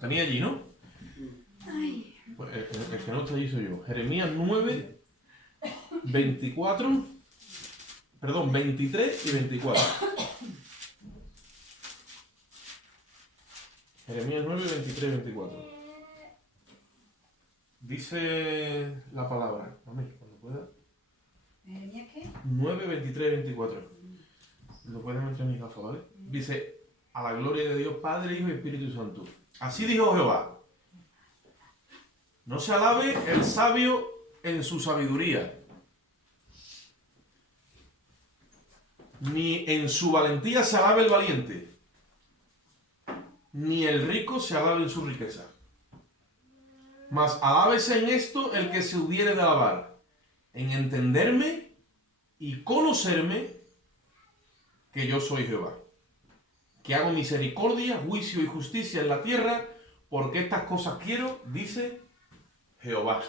Tenía allí, ¿no? Pues el que no está allí soy yo. Jeremías 9, 24, perdón, 23 y 24. Jeremías 9, 23 y 24. Dice la palabra, amén, cuando pueda. ¿Jeremías qué? 9, 23 y 24. No pueden meter mis gafas, ¿vale? Dice, a la gloria de Dios Padre, Hijo y Espíritu Santo. Así dijo Jehová. No se alabe el sabio en su sabiduría, ni en su valentía se alabe el valiente, ni el rico se alabe en su riqueza. Mas alábese en esto el que se hubiere de alabar, en entenderme y conocerme que yo soy Jehová, que hago misericordia, juicio y justicia en la tierra, porque estas cosas quiero, dice Jehová.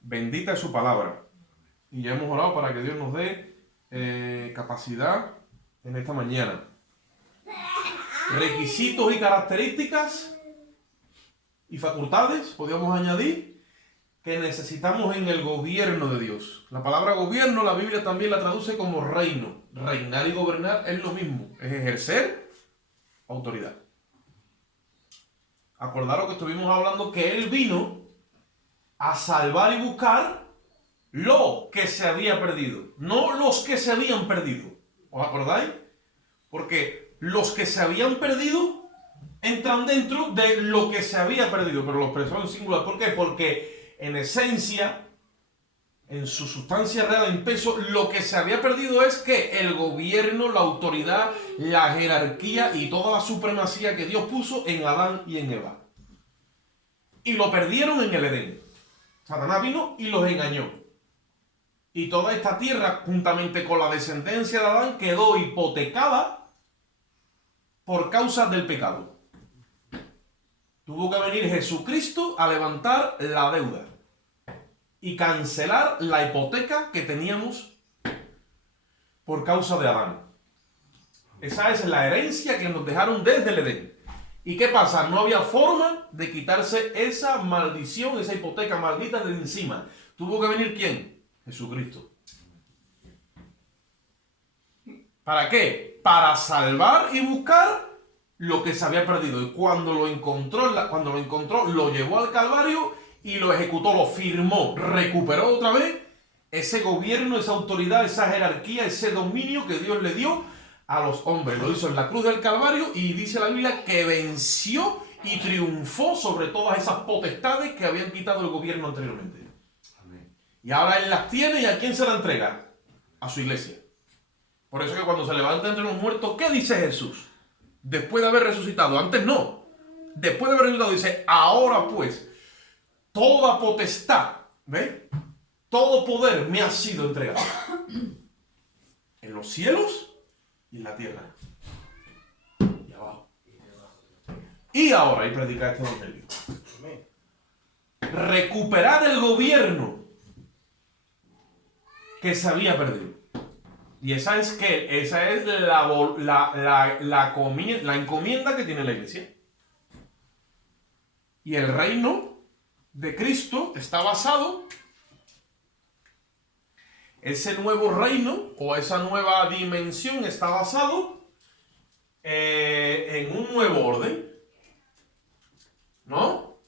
Bendita es su palabra. Y ya hemos orado para que Dios nos dé capacidad en esta mañana. Requisitos y características y facultades, podríamos añadir, que necesitamos en el gobierno de Dios. La palabra gobierno, la Biblia también la traduce como reino. Reinar y gobernar es lo mismo, es ejercer autoridad. Acordaros que estuvimos hablando que Él vino a salvar y buscar lo que se había perdido, no los que se habían perdido. ¿Os acordáis? Porque los que se habían perdido entran dentro de lo que se había perdido, pero lo expresó en singular. ¿Por qué? Porque en esencia, en su sustancia real, en peso, lo que se había perdido es que el gobierno, la autoridad, la jerarquía y toda la supremacía que Dios puso en Adán y en Eva. Y lo perdieron en el Edén. Satanás vino y los engañó. Y toda esta tierra, juntamente con la descendencia de Adán, quedó hipotecada por causa del pecado. Tuvo que venir Jesucristo a levantar la deuda y cancelar la hipoteca que teníamos por causa de Adán. Esa es la herencia que nos dejaron desde el Edén. ¿Y qué pasa? No había forma de quitarse esa maldición, esa hipoteca maldita de encima. ¿Tuvo que venir quién? Jesucristo. ¿Para qué? Para salvar y buscar lo que se había perdido. Y cuando lo encontró, lo llevó al Calvario y lo ejecutó, lo firmó, recuperó otra vez ese gobierno, esa autoridad, esa jerarquía, ese dominio que Dios le dio a los hombres. Lo hizo en la cruz del Calvario y dice la Biblia que venció y triunfó sobre todas esas potestades que habían quitado el gobierno anteriormente. Amén. Y ahora Él las tiene, ¿y a quién se la entrega? A su iglesia. Por eso que cuando se levanta entre los muertos, ¿qué dice Jesús? Después de haber resucitado, antes no. Después de haber resucitado dice, ahora pues, toda potestad, ¿ves? Todo poder me ha sido entregado. En los cielos y en la tierra. Y abajo. Y ahora, y predicar este evangelio. Recuperar el gobierno que se había perdido. Y esa es ¿qué? Esa es la encomienda que tiene la iglesia. Y el reino de Cristo está basado, ese nuevo reino o esa nueva dimensión está basado en un nuevo orden, ¿no?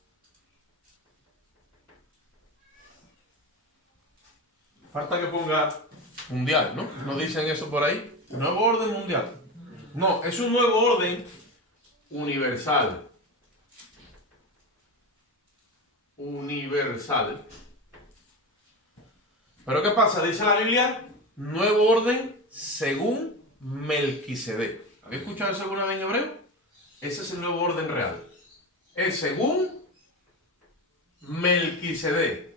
Falta que ponga mundial, ¿no? ¿No dicen eso por ahí? Nuevo orden mundial. No, es un nuevo orden universal. Universal. Pero ¿qué pasa? Dice la Biblia, nuevo orden según Melquisedec. ¿Habéis escuchado eso alguna vez en hebreo? Ese es el nuevo orden real. Es según Melquisedec.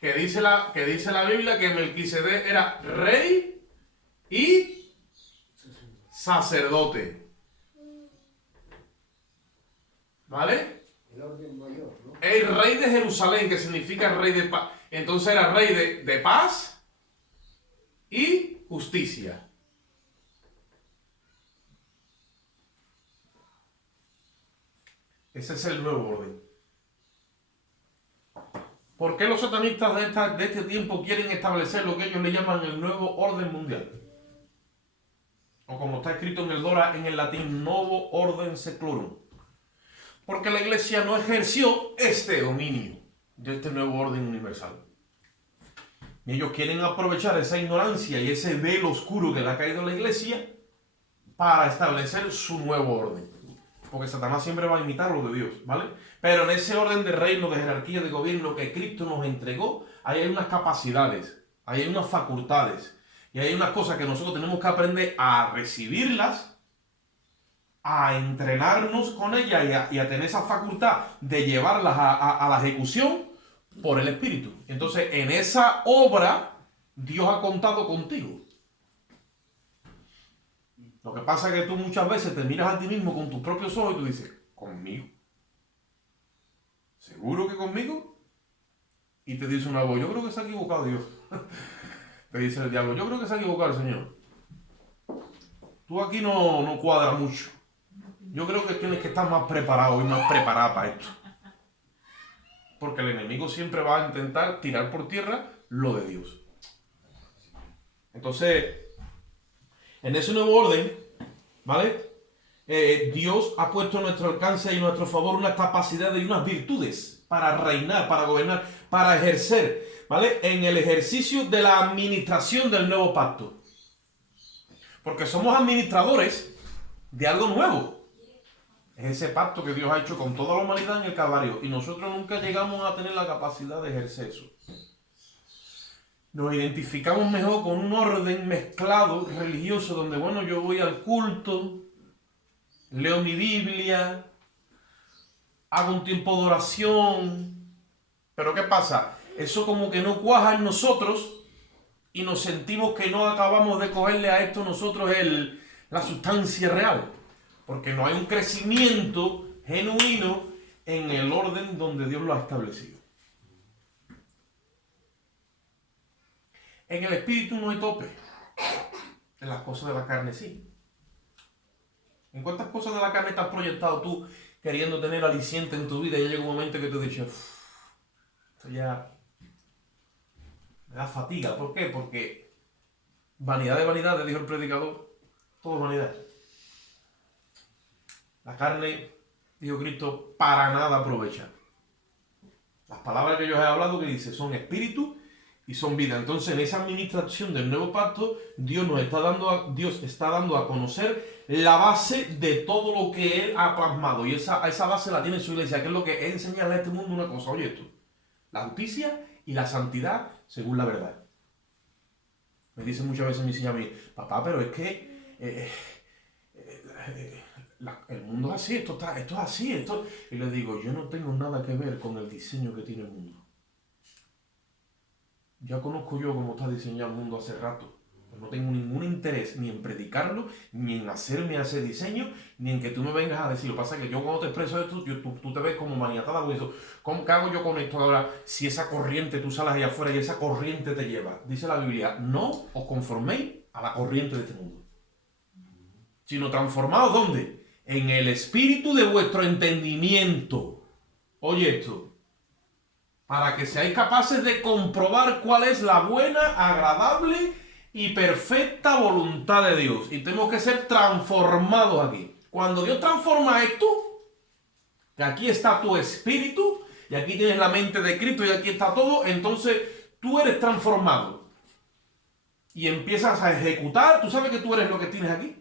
Que dice la Biblia que Melquisedec era rey y sacerdote. ¿Vale? El orden mayor, ¿no? El rey de Jerusalén, que significa rey de paz. Entonces era rey de paz y justicia. Ese es el nuevo orden. ¿Por qué los satanistas de este tiempo quieren establecer lo que ellos le llaman el nuevo orden mundial? O como está escrito en el Dora en el latín, Novo Orden Seclorum. Porque la Iglesia no ejerció este dominio de este nuevo orden universal. Y ellos quieren aprovechar esa ignorancia y ese velo oscuro que le ha caído a la Iglesia para establecer su nuevo orden. Porque Satanás siempre va a imitar lo de Dios, ¿vale? Pero en ese orden de reino, de jerarquía, de gobierno que Cristo nos entregó, ahí hay unas capacidades, ahí hay unas facultades, y hay unas cosas que nosotros tenemos que aprender a recibirlas, a entrenarnos con ellas y a tener esa facultad de llevarlas a la ejecución por el Espíritu. Entonces, en esa obra, Dios ha contado contigo. Lo que pasa es que tú muchas veces te miras a ti mismo con tus propios ojos y tú dices, ¿conmigo? ¿Seguro que conmigo? Y te dice una voz, yo creo que se ha equivocado Dios. Te dice el diablo, yo creo que se ha equivocado el Señor. Tú aquí no cuadras mucho. Yo creo que tienes que estar más preparado y más preparada para esto. Porque el enemigo siempre va a intentar tirar por tierra lo de Dios. Entonces, en ese nuevo orden, ¿vale? Dios ha puesto a nuestro alcance y a nuestro favor unas capacidades y unas virtudes para reinar, para gobernar, para ejercer, ¿vale? En el ejercicio de la administración del nuevo pacto. Porque somos administradores de algo nuevo. Es ese pacto que Dios ha hecho con toda la humanidad en el Calvario. Y nosotros nunca llegamos a tener la capacidad de ejercer eso. Nos identificamos mejor con un orden mezclado, religioso, donde, bueno, yo voy al culto, leo mi Biblia, hago un tiempo de oración. Pero ¿qué pasa? Eso como que no cuaja en nosotros y nos sentimos que no acabamos de cogerle a esto nosotros la sustancia real. Porque no hay un crecimiento genuino en el orden donde Dios lo ha establecido. En el espíritu no hay tope. En las cosas de la carne sí. ¿En cuántas cosas de la carne te has proyectado tú queriendo tener aliciente en tu vida y ya llega un momento que tú dices, esto ya me da fatiga? ¿Por qué? Porque vanidad de vanidades, dijo el predicador, todo es vanidad. La carne, dijo Cristo, para nada aprovecha. Las palabras que yo he hablado que dice son espíritu y son vida. Entonces, en esa administración del nuevo pacto, Dios está dando a conocer la base de todo lo que Él ha plasmado. Y esa base la tiene su iglesia, que es lo que es enseñarle a este mundo una cosa. Oye esto, la justicia y la santidad según la verdad. Me dicen muchas veces mi hija a mí, papá, pero es que el mundo es así, esto es así. Y le digo, yo no tengo nada que ver con el diseño que tiene el mundo. Ya conozco yo cómo está diseñado el mundo hace rato. No tengo ningún interés ni en predicarlo, ni en hacerme ese diseño, ni en que tú me vengas a decir. Lo que pasa es que yo cuando te expreso esto, tú te ves como maniatada con eso. ¿Qué hago yo con esto ahora si esa corriente, tú sales allá afuera y esa corriente te lleva? Dice la Biblia, no os conforméis a la corriente de este mundo, sino transformados, ¿dónde? En el espíritu de vuestro entendimiento. Oye esto. Para que seáis capaces de comprobar cuál es la buena, agradable y perfecta voluntad de Dios. Y tenemos que ser transformados aquí. Cuando Dios transforma esto, que aquí está tu espíritu, y aquí tienes la mente de Cristo, y aquí está todo, entonces tú eres transformado. Y empiezas a ejecutar, tú sabes que tú eres lo que tienes aquí.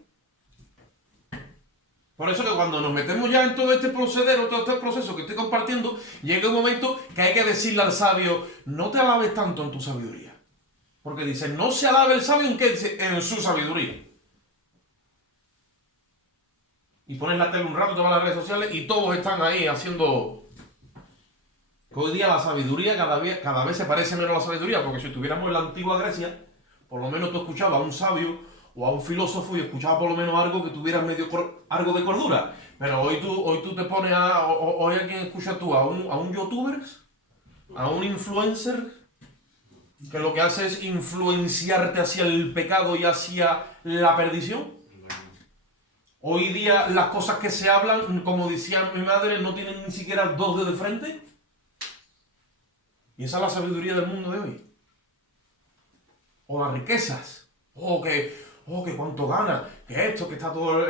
Por eso que cuando nos metemos ya en todo este proceder, todo este proceso que estoy compartiendo, llega un momento que hay que decirle al sabio, no te alabes tanto en tu sabiduría. Porque dice, no se alabe el sabio en su sabiduría. Y pones la tele un rato, te vas a las redes sociales y todos están ahí haciendo... Hoy día la sabiduría cada vez se parece menos a la sabiduría, porque si estuviéramos en la antigua Grecia, por lo menos tú escuchabas a un sabio o a un filósofo y escuchaba por lo menos algo que tuviera algo de cordura. Pero hoy tú te pones hoy a quién escuchas tú, a un youtuber, a un influencer, que lo que hace es influenciarte hacia el pecado y hacia la perdición. Hoy día las cosas que se hablan, como decía mi madre, no tienen ni siquiera dos dedos de frente. Y esa es la sabiduría del mundo de hoy. O las riquezas. Que cuánto gana. Que esto, que está todo...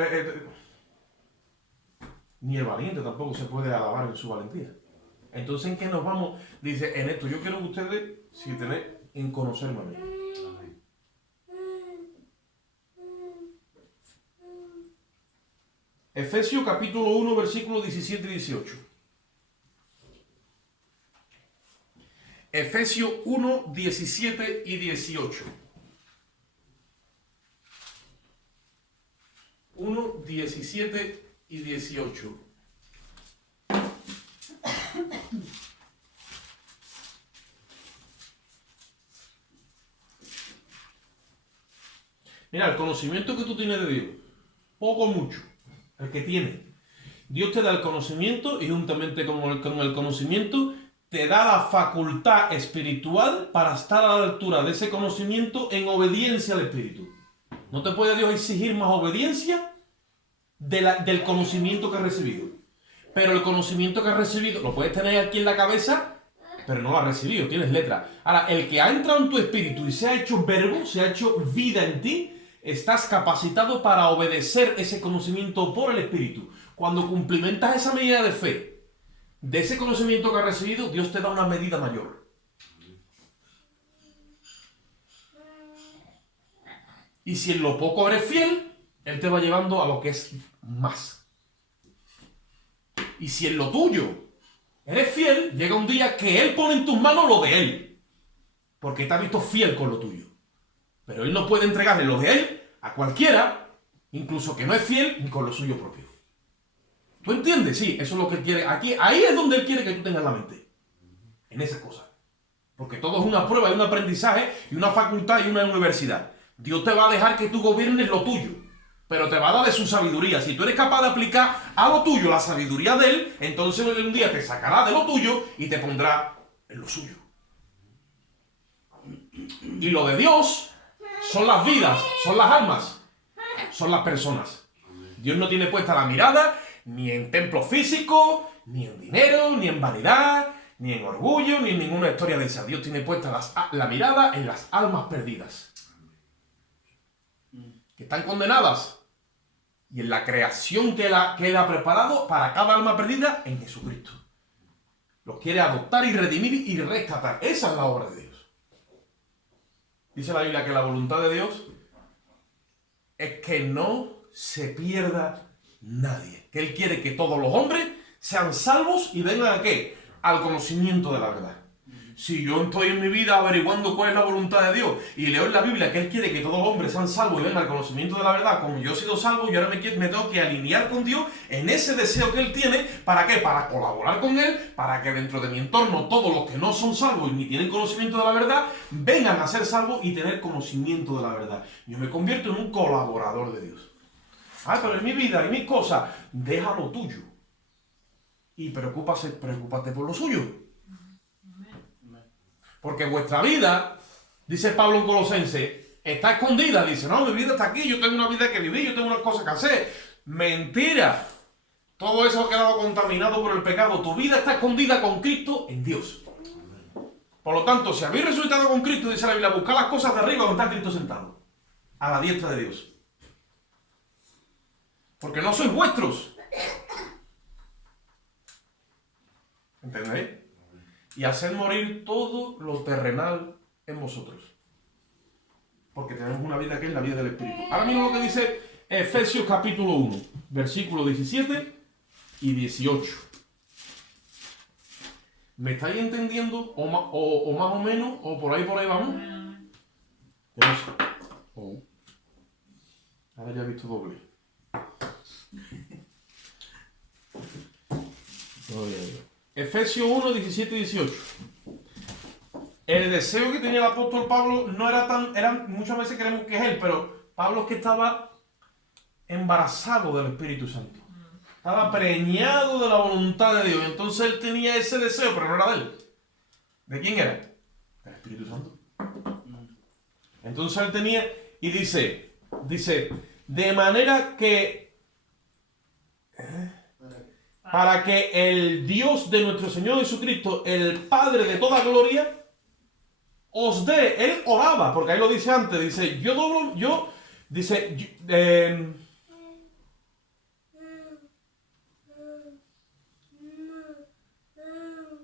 Ni el valiente tampoco se puede alabar en su valentía. Entonces, ¿en qué nos vamos? Dice, en esto yo quiero que ustedes, si tenéis, en conocerme a mí. Efesios capítulo 1, versículos 17 y 18. Efesios 1, 17 y 18. 1, 17 y 18. Mira, el conocimiento que tú tienes de Dios, poco o mucho, el que tiene. Dios te da el conocimiento y juntamente con el conocimiento te da la facultad espiritual para estar a la altura de ese conocimiento en obediencia al Espíritu. No te puede Dios exigir más obediencia del conocimiento que has recibido. Pero el conocimiento que has recibido lo puedes tener aquí en la cabeza, pero no lo has recibido, tienes letra. Ahora, el que ha entrado en tu espíritu y se ha hecho verbo, se ha hecho vida en ti, estás capacitado para obedecer ese conocimiento por el Espíritu. Cuando cumplimentas esa medida de fe, de ese conocimiento que has recibido, Dios te da una medida mayor. Y si en lo poco eres fiel, Él te va llevando a lo que es más. Y si en lo tuyo eres fiel, llega un día que Él pone en tus manos lo de Él. Porque te ha visto fiel con lo tuyo. Pero Él no puede entregarle lo de Él a cualquiera, incluso que no es fiel, ni con lo suyo propio. ¿Tú entiendes? Sí, eso es lo que Él quiere. Aquí, ahí es donde Él quiere que tú tengas la mente. En esa cosa. Porque todo es una prueba, y un aprendizaje, y una facultad, y una universidad. Dios te va a dejar que tú gobiernes lo tuyo, pero te va a dar de su sabiduría. Si tú eres capaz de aplicar a lo tuyo la sabiduría de Él, entonces un día te sacará de lo tuyo y te pondrá en lo suyo. Y lo de Dios son las vidas, son las almas, son las personas. Dios no tiene puesta la mirada ni en templo físico, ni en dinero, ni en vanidad, ni en orgullo, ni en ninguna historia de esa. Dios tiene puesta la mirada en las almas perdidas, que están condenadas, y en la creación que Él ha preparado para cada alma perdida en Jesucristo. Los quiere adoptar y redimir y rescatar. Esa es la obra de Dios. Dice la Biblia que la voluntad de Dios es que no se pierda nadie. Que Él quiere que todos los hombres sean salvos y vengan ¿a qué? Al conocimiento de la verdad. Si yo estoy en mi vida averiguando cuál es la voluntad de Dios y leo en la Biblia que Él quiere que todos los hombres sean salvos y vengan al conocimiento de la verdad, como yo he sido salvo, yo ahora me tengo que alinear con Dios en ese deseo que Él tiene. ¿Para qué? Para colaborar con Él, para que dentro de mi entorno todos los que no son salvos y ni tienen conocimiento de la verdad vengan a ser salvos y tener conocimiento de la verdad. Yo me convierto en un colaborador de Dios. Pero en mi vida, en mis cosas, deja lo tuyo y preocúpate por lo suyo. Porque vuestra vida, dice Pablo en Colosenses, está escondida. Dice, no, mi vida está aquí, yo tengo una vida que vivir, yo tengo unas cosas que hacer. Mentira. Todo eso ha quedado contaminado por el pecado. Tu vida está escondida con Cristo en Dios. Por lo tanto, si habéis resucitado con Cristo, dice la Biblia, buscad las cosas de arriba donde está Cristo sentado, a la diestra de Dios. Porque no sois vuestros. ¿Entendéis? Y hacer morir todo lo terrenal en vosotros. Porque tenemos una vida que es la vida del Espíritu. Ahora mismo lo que dice Efesios capítulo 1, versículos 17 y 18. ¿Me estáis entendiendo? O más o menos, o por ahí vamos. Ahora ya he visto doble. Efesios 1, 17 y 18. El deseo que tenía el apóstol Pablo no era muchas veces creemos que es él, pero Pablo es que estaba embarazado del Espíritu Santo. Estaba preñado de la voluntad de Dios. Entonces él tenía ese deseo, pero no era de él. ¿De quién era? Del Espíritu Santo. Entonces él tenía, y dice, de manera que Para que el Dios de nuestro Señor Jesucristo, el Padre de toda gloria, os dé. Él oraba, porque ahí lo dice antes, dice,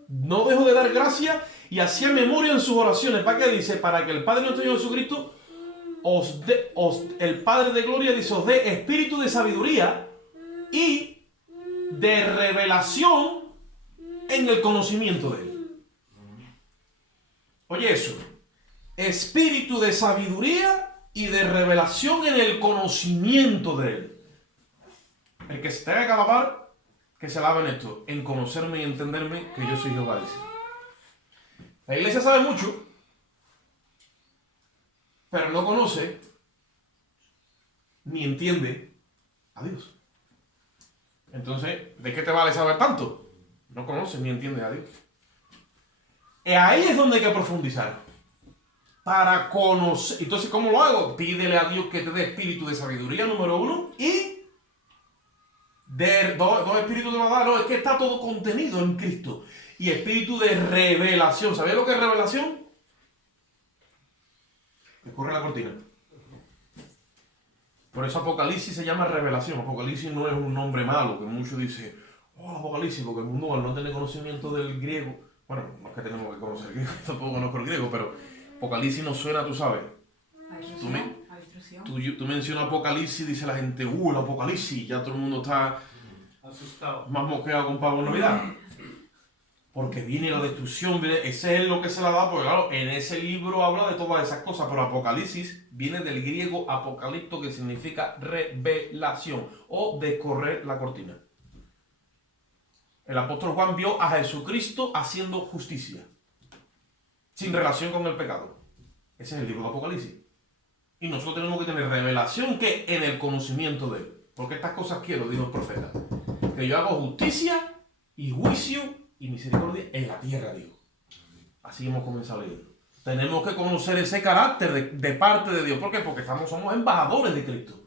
no dejo de dar gracia y hacía memoria en sus oraciones. ¿Para qué dice? Para que el Padre de nuestro Señor Jesucristo el Padre de gloria dice, os dé espíritu de sabiduría y de revelación en el conocimiento de Él. Oye eso, espíritu de sabiduría y de revelación en el conocimiento de Él. El que se tenga que alabar, que se alabe en esto, en conocerme y entenderme que yo soy Jehová, dice. La iglesia sabe mucho, pero no conoce ni entiende a Dios. Entonces, ¿de qué te vale saber tanto? No conoces ni entiendes a Dios. Ahí es donde hay que profundizar. Para conocer. Entonces, ¿cómo lo hago? Pídele a Dios que te dé espíritu de sabiduría, número 1, y dos espíritus te va a dar. No, es que está todo contenido en Cristo. Y espíritu de revelación. ¿Sabéis lo que es revelación? Me corre la cortina. Por eso Apocalipsis se llama revelación. Apocalipsis no es un nombre malo, que muchos dicen, Apocalipsis, porque el mundo al no tener conocimiento del griego, bueno, no es que tenemos que conocer el griego, tampoco conozco el griego, pero Apocalipsis no suena, tú sabes. Tú mencionas Apocalipsis, dice la gente, el Apocalipsis, ya todo el mundo está asustado, más mosqueado con pavo en Navidad. Porque viene la destrucción, ese es lo que se la da, porque claro, en ese libro habla de todas esas cosas, pero Apocalipsis viene del griego apocalipto, que significa revelación o descorrer la cortina. El apóstol Juan vio a Jesucristo haciendo justicia, sin relación con el pecado. Ese es el libro de Apocalipsis. Y nosotros tenemos que tener revelación que en el conocimiento de Él. Porque estas cosas quiero, dijo el profeta, que yo hago justicia y juicio y misericordia en la tierra, digo. Así hemos comenzado a leer. Tenemos que conocer ese carácter de parte de Dios. ¿Por qué? Porque somos embajadores de Cristo.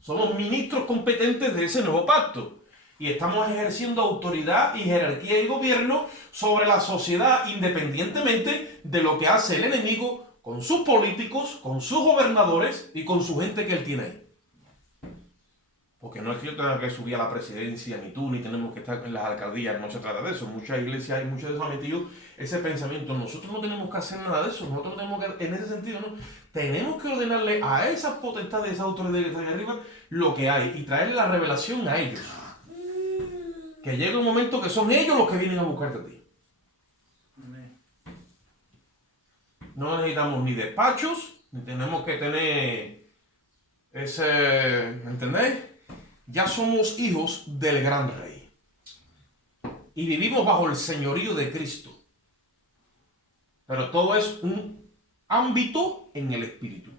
Somos ministros competentes de ese nuevo pacto. Y estamos ejerciendo autoridad y jerarquía y gobierno sobre la sociedad, independientemente de lo que hace el enemigo con sus políticos, con sus gobernadores y con su gente que él tiene ahí. Porque no es que yo tenga que subir a la presidencia, ni tú, ni tenemos que estar en las alcaldías, no se trata de eso. Muchas iglesias hay muchos de esos han metido ese pensamiento. Nosotros no tenemos que hacer nada de eso. Nosotros tenemos que, en ese sentido, ¿no? Tenemos que ordenarle a esas potestades, esas autoridades que están arriba, lo que hay y traerle la revelación a ellos. Que llegue un momento que son ellos los que vienen a buscarte a ti. No necesitamos ni despachos, ni tenemos que tener ese, ¿entendéis? Ya somos hijos del gran rey. Y vivimos bajo el señorío de Cristo. Pero todo es un ámbito en el espíritu.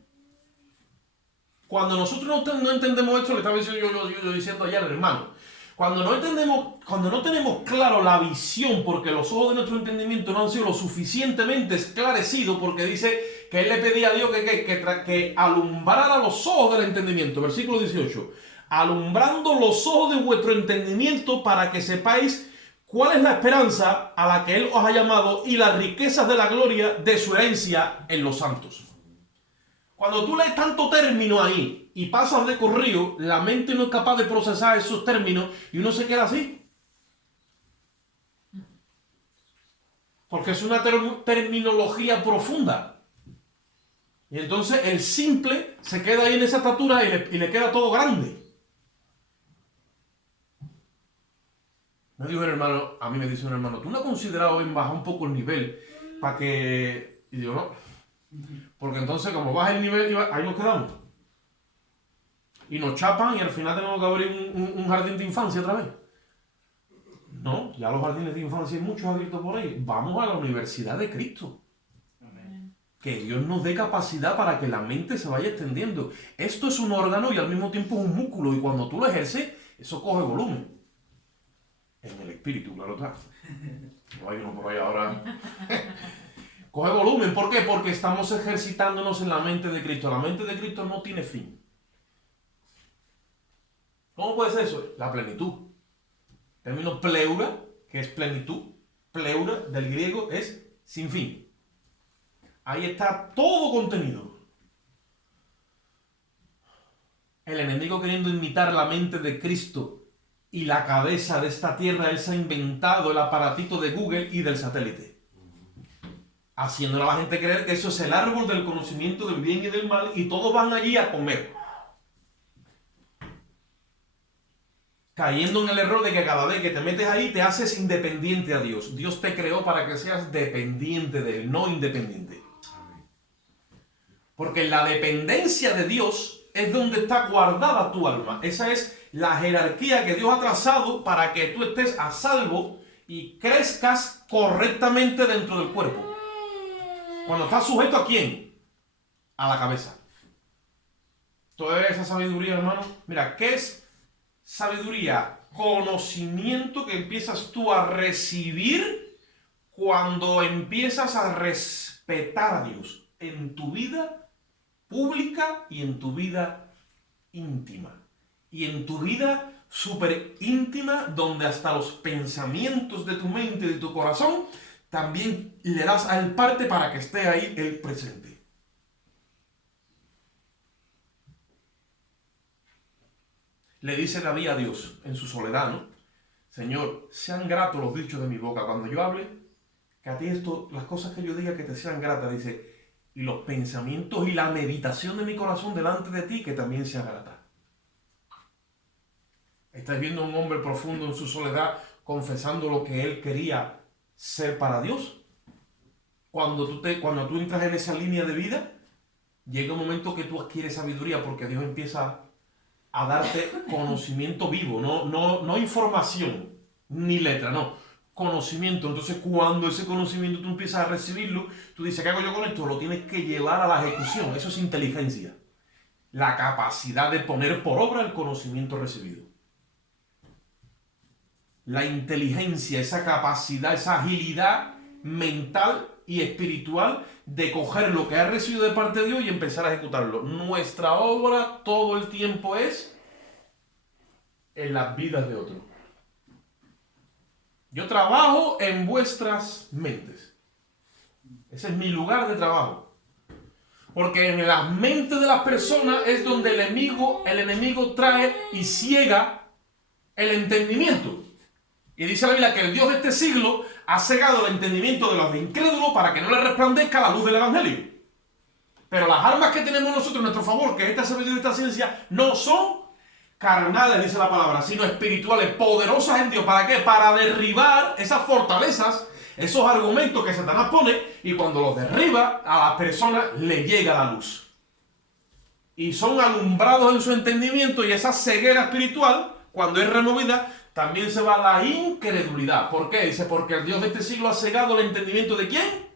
Cuando nosotros no entendemos esto, le estaba diciendo yo diciendo ayer al hermano, cuando no tenemos claro la visión, porque los ojos de nuestro entendimiento no han sido lo suficientemente esclarecidos, porque dice que él le pedía a Dios que alumbrara los ojos del entendimiento. Versículo 18. Alumbrando los ojos de vuestro entendimiento para que sepáis cuál es la esperanza a la que Él os ha llamado y las riquezas de la gloria de su herencia en los santos. Cuando tú lees tanto término ahí y pasas de corrido, la mente no es capaz de procesar esos términos y uno se queda así. Porque es una terminología profunda. Y entonces el simple se queda ahí en esa estatura y le queda todo grande. Me dijo un hermano, a mí me dice un hermano, ¿tú no has considerado en bajar un poco el nivel para que...? Y digo, no. Porque entonces como baja el nivel, ahí nos quedamos. Y nos chapan y al final tenemos que abrir un jardín de infancia otra vez. No, ya los jardines de infancia hay muchos abiertos por ahí. Vamos a la Universidad de Cristo. Amén. Que Dios nos dé capacidad para que la mente se vaya extendiendo. Esto es un órgano y al mismo tiempo es un músculo. Y cuando tú lo ejerces, eso coge volumen. En el espíritu, claro está. No hay uno por ahí ahora. Coge volumen. ¿Por qué? Porque estamos ejercitándonos en la mente de Cristo. La mente de Cristo no tiene fin. ¿Cómo puede ser eso? La plenitud. término pleura, que es plenitud, pleura del griego es sin fin. Ahí está todo contenido. El enemigo, queriendo imitar la mente de Cristo y la cabeza de esta tierra, él se ha inventado el aparatito de Google y del satélite, haciéndole a la gente creer que eso es el árbol del conocimiento del bien y del mal, y todos van allí a comer, cayendo en el error de que cada vez que te metes ahí te haces independiente a Dios. Dios te creó para que seas dependiente de Él, no independiente. Porque la dependencia de Dios es donde está guardada tu alma. Esa es la jerarquía que Dios ha trazado para que tú estés a salvo y crezcas correctamente dentro del cuerpo. Cuando estás sujeto, ¿a quién? A la cabeza. Toda esa sabiduría, hermano. Mira, ¿qué es sabiduría? Conocimiento que empiezas tú a recibir cuando empiezas a respetar a Dios en tu vida pública y en tu vida íntima. Y en tu vida súper íntima, donde hasta los pensamientos de tu mente y de tu corazón también le das a él parte para que esté ahí el presente. Le dice David a Dios en su soledad, ¿no? Señor, sean gratos los dichos de mi boca cuando yo hable, que a ti esto, las cosas que yo diga que te sean gratas, dice, y los pensamientos y la meditación de mi corazón delante de ti que también sean gratas. Estás viendo a un hombre profundo en su soledad confesando lo que él quería ser para Dios. Cuando tú entras en esa línea de vida, llega un momento que tú adquieres sabiduría porque Dios empieza a darte conocimiento vivo, no información ni letra, no, conocimiento. Entonces cuando ese conocimiento tú empiezas a recibirlo, tú dices, ¿qué hago yo con esto? Lo tienes que llevar a la ejecución. Eso es inteligencia, la capacidad de poner por obra el conocimiento recibido. La inteligencia, esa capacidad, esa agilidad mental y espiritual de coger lo que has recibido de parte de Dios y empezar a ejecutarlo. Nuestra obra todo el tiempo es en las vidas de otros. Yo trabajo en vuestras mentes. Ese es mi lugar de trabajo. Porque en las mentes de las personas es donde el enemigo trae y ciega el entendimiento. Y dice la Biblia que el Dios de este siglo ha cegado el entendimiento de los incrédulos para que no les resplandezca la luz del Evangelio. Pero las armas que tenemos nosotros a nuestro favor, que es esta sabiduría y esta ciencia, no son carnales, dice la palabra, sino espirituales, poderosas en Dios. ¿Para qué? Para derribar esas fortalezas, esos argumentos que Satanás pone, y cuando los derriba, a las personas le llega la luz. Y son alumbrados en su entendimiento, y esa ceguera espiritual, cuando es removida, también se va la incredulidad. ¿Por qué? Dice, porque el Dios de este siglo ha cegado el entendimiento ¿de quién?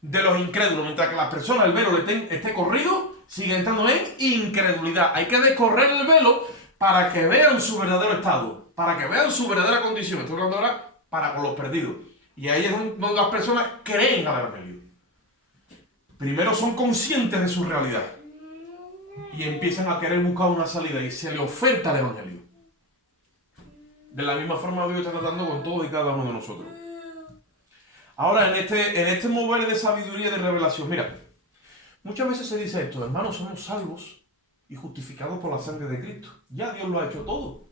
De los incrédulos. Mientras que las personas, el velo esté corrido, sigue entrando en incredulidad. Hay que descorrer el velo para que vean su verdadero estado, para que vean su verdadera condición. Estoy hablando ahora para con los perdidos. Y ahí es donde las personas creen al Evangelio. Primero son conscientes de su realidad y empiezan a querer buscar una salida y se le oferta el Evangelio. De la misma forma Dios está tratando con todos y cada uno de nosotros. Ahora, en este mover de sabiduría y de revelación, mira, muchas veces se dice esto, hermanos, somos salvos y justificados por la sangre de Cristo. Ya Dios lo ha hecho todo.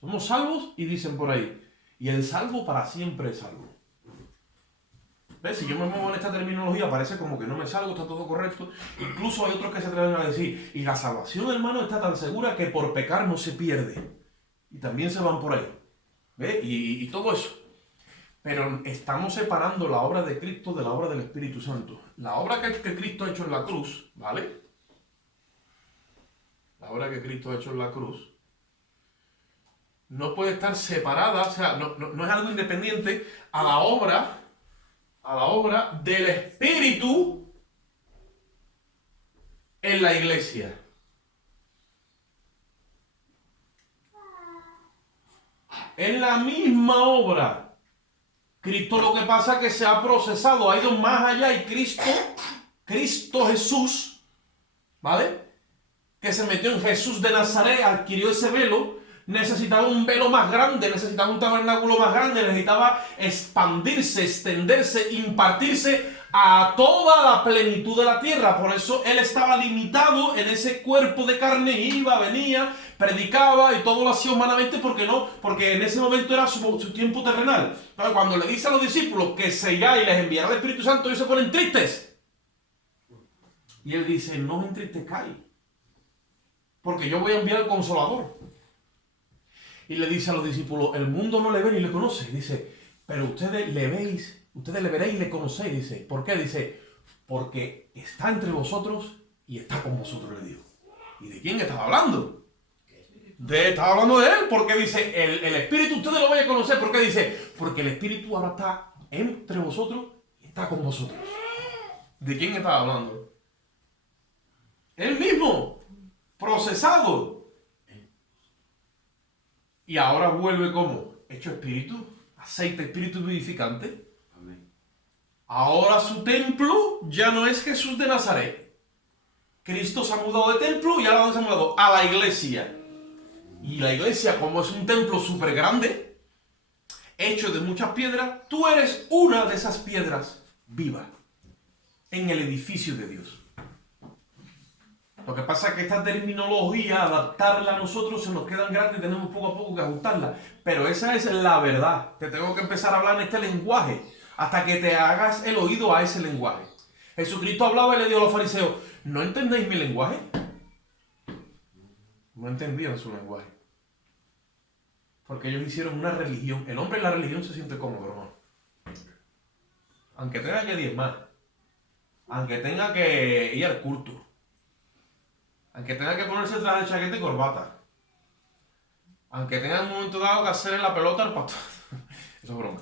Somos salvos y dicen por ahí, y el salvo para siempre es salvo. ¿Ves? Si yo me muevo en esta terminología, parece como que no me salgo, está todo correcto. Incluso hay otros que se atreven a decir, y la salvación, hermano, está tan segura que por pecar no se pierde. Y también se van por ahí. ¿Ves? Y todo eso. Pero estamos separando la obra de Cristo de la obra del Espíritu Santo. La obra que Cristo ha hecho en la cruz, ¿vale? La obra que Cristo ha hecho en la cruz no puede estar separada, o sea, no es algo independiente a la obra del Espíritu en la iglesia. Es la misma obra. Cristo, lo que pasa es que se ha procesado, ha ido más allá, y Cristo Jesús, ¿vale? Que se metió en Jesús de Nazaret, adquirió ese velo, necesitaba un velo más grande, necesitaba un tabernáculo más grande, necesitaba expandirse, extenderse, impartirse a toda la plenitud de la tierra. Por eso él estaba limitado en ese cuerpo de carne, iba, venía, predicaba y todo lo hacía humanamente. Porque en ese momento era su tiempo terrenal. Entonces, cuando le dice a los discípulos que se irá y les enviará el Espíritu Santo, ellos se ponen tristes. Y él dice, no os entristezcáis, porque yo voy a enviar al Consolador. Y le dice a los discípulos, el mundo no le ve ni le conoce. Dice, pero ustedes le veréis y le conocéis. Dice, ¿por qué? Dice, porque está entre vosotros y está con vosotros, le dijo. ¿Y de quién estaba hablando? Estaba hablando de él, porque dice, el Espíritu ustedes lo van a conocer. ¿Por qué? Dice, porque el Espíritu ahora está entre vosotros y está con vosotros. ¿De quién estaba hablando? Él mismo, procesado. Y ahora vuelve como hecho espíritu, aceite, espíritu vivificante. Amén. Ahora su templo ya no es Jesús de Nazaret. Cristo se ha mudado de templo y ahora se ha mudado a la iglesia. Y la iglesia, como es un templo súper grande, hecho de muchas piedras, tú eres una de esas piedras vivas en el edificio de Dios. Lo que pasa es que esta terminología, adaptarla a nosotros, se nos quedan grandes y tenemos poco a poco que ajustarla. Pero esa es la verdad. Te tengo que empezar a hablar en este lenguaje hasta que te hagas el oído a ese lenguaje. Jesucristo hablaba y le dijo a los fariseos, ¿no entendéis mi lenguaje? No entendían su lenguaje. Porque ellos hicieron una religión. El hombre en la religión se siente cómodo, hermano. Aunque tenga que diezmar. Aunque tenga que ir al culto. Aunque tenga que ponerse traje de chaqueta y corbata. Aunque tenga en un momento dado que hacerle la pelota al pastor. Eso es broma.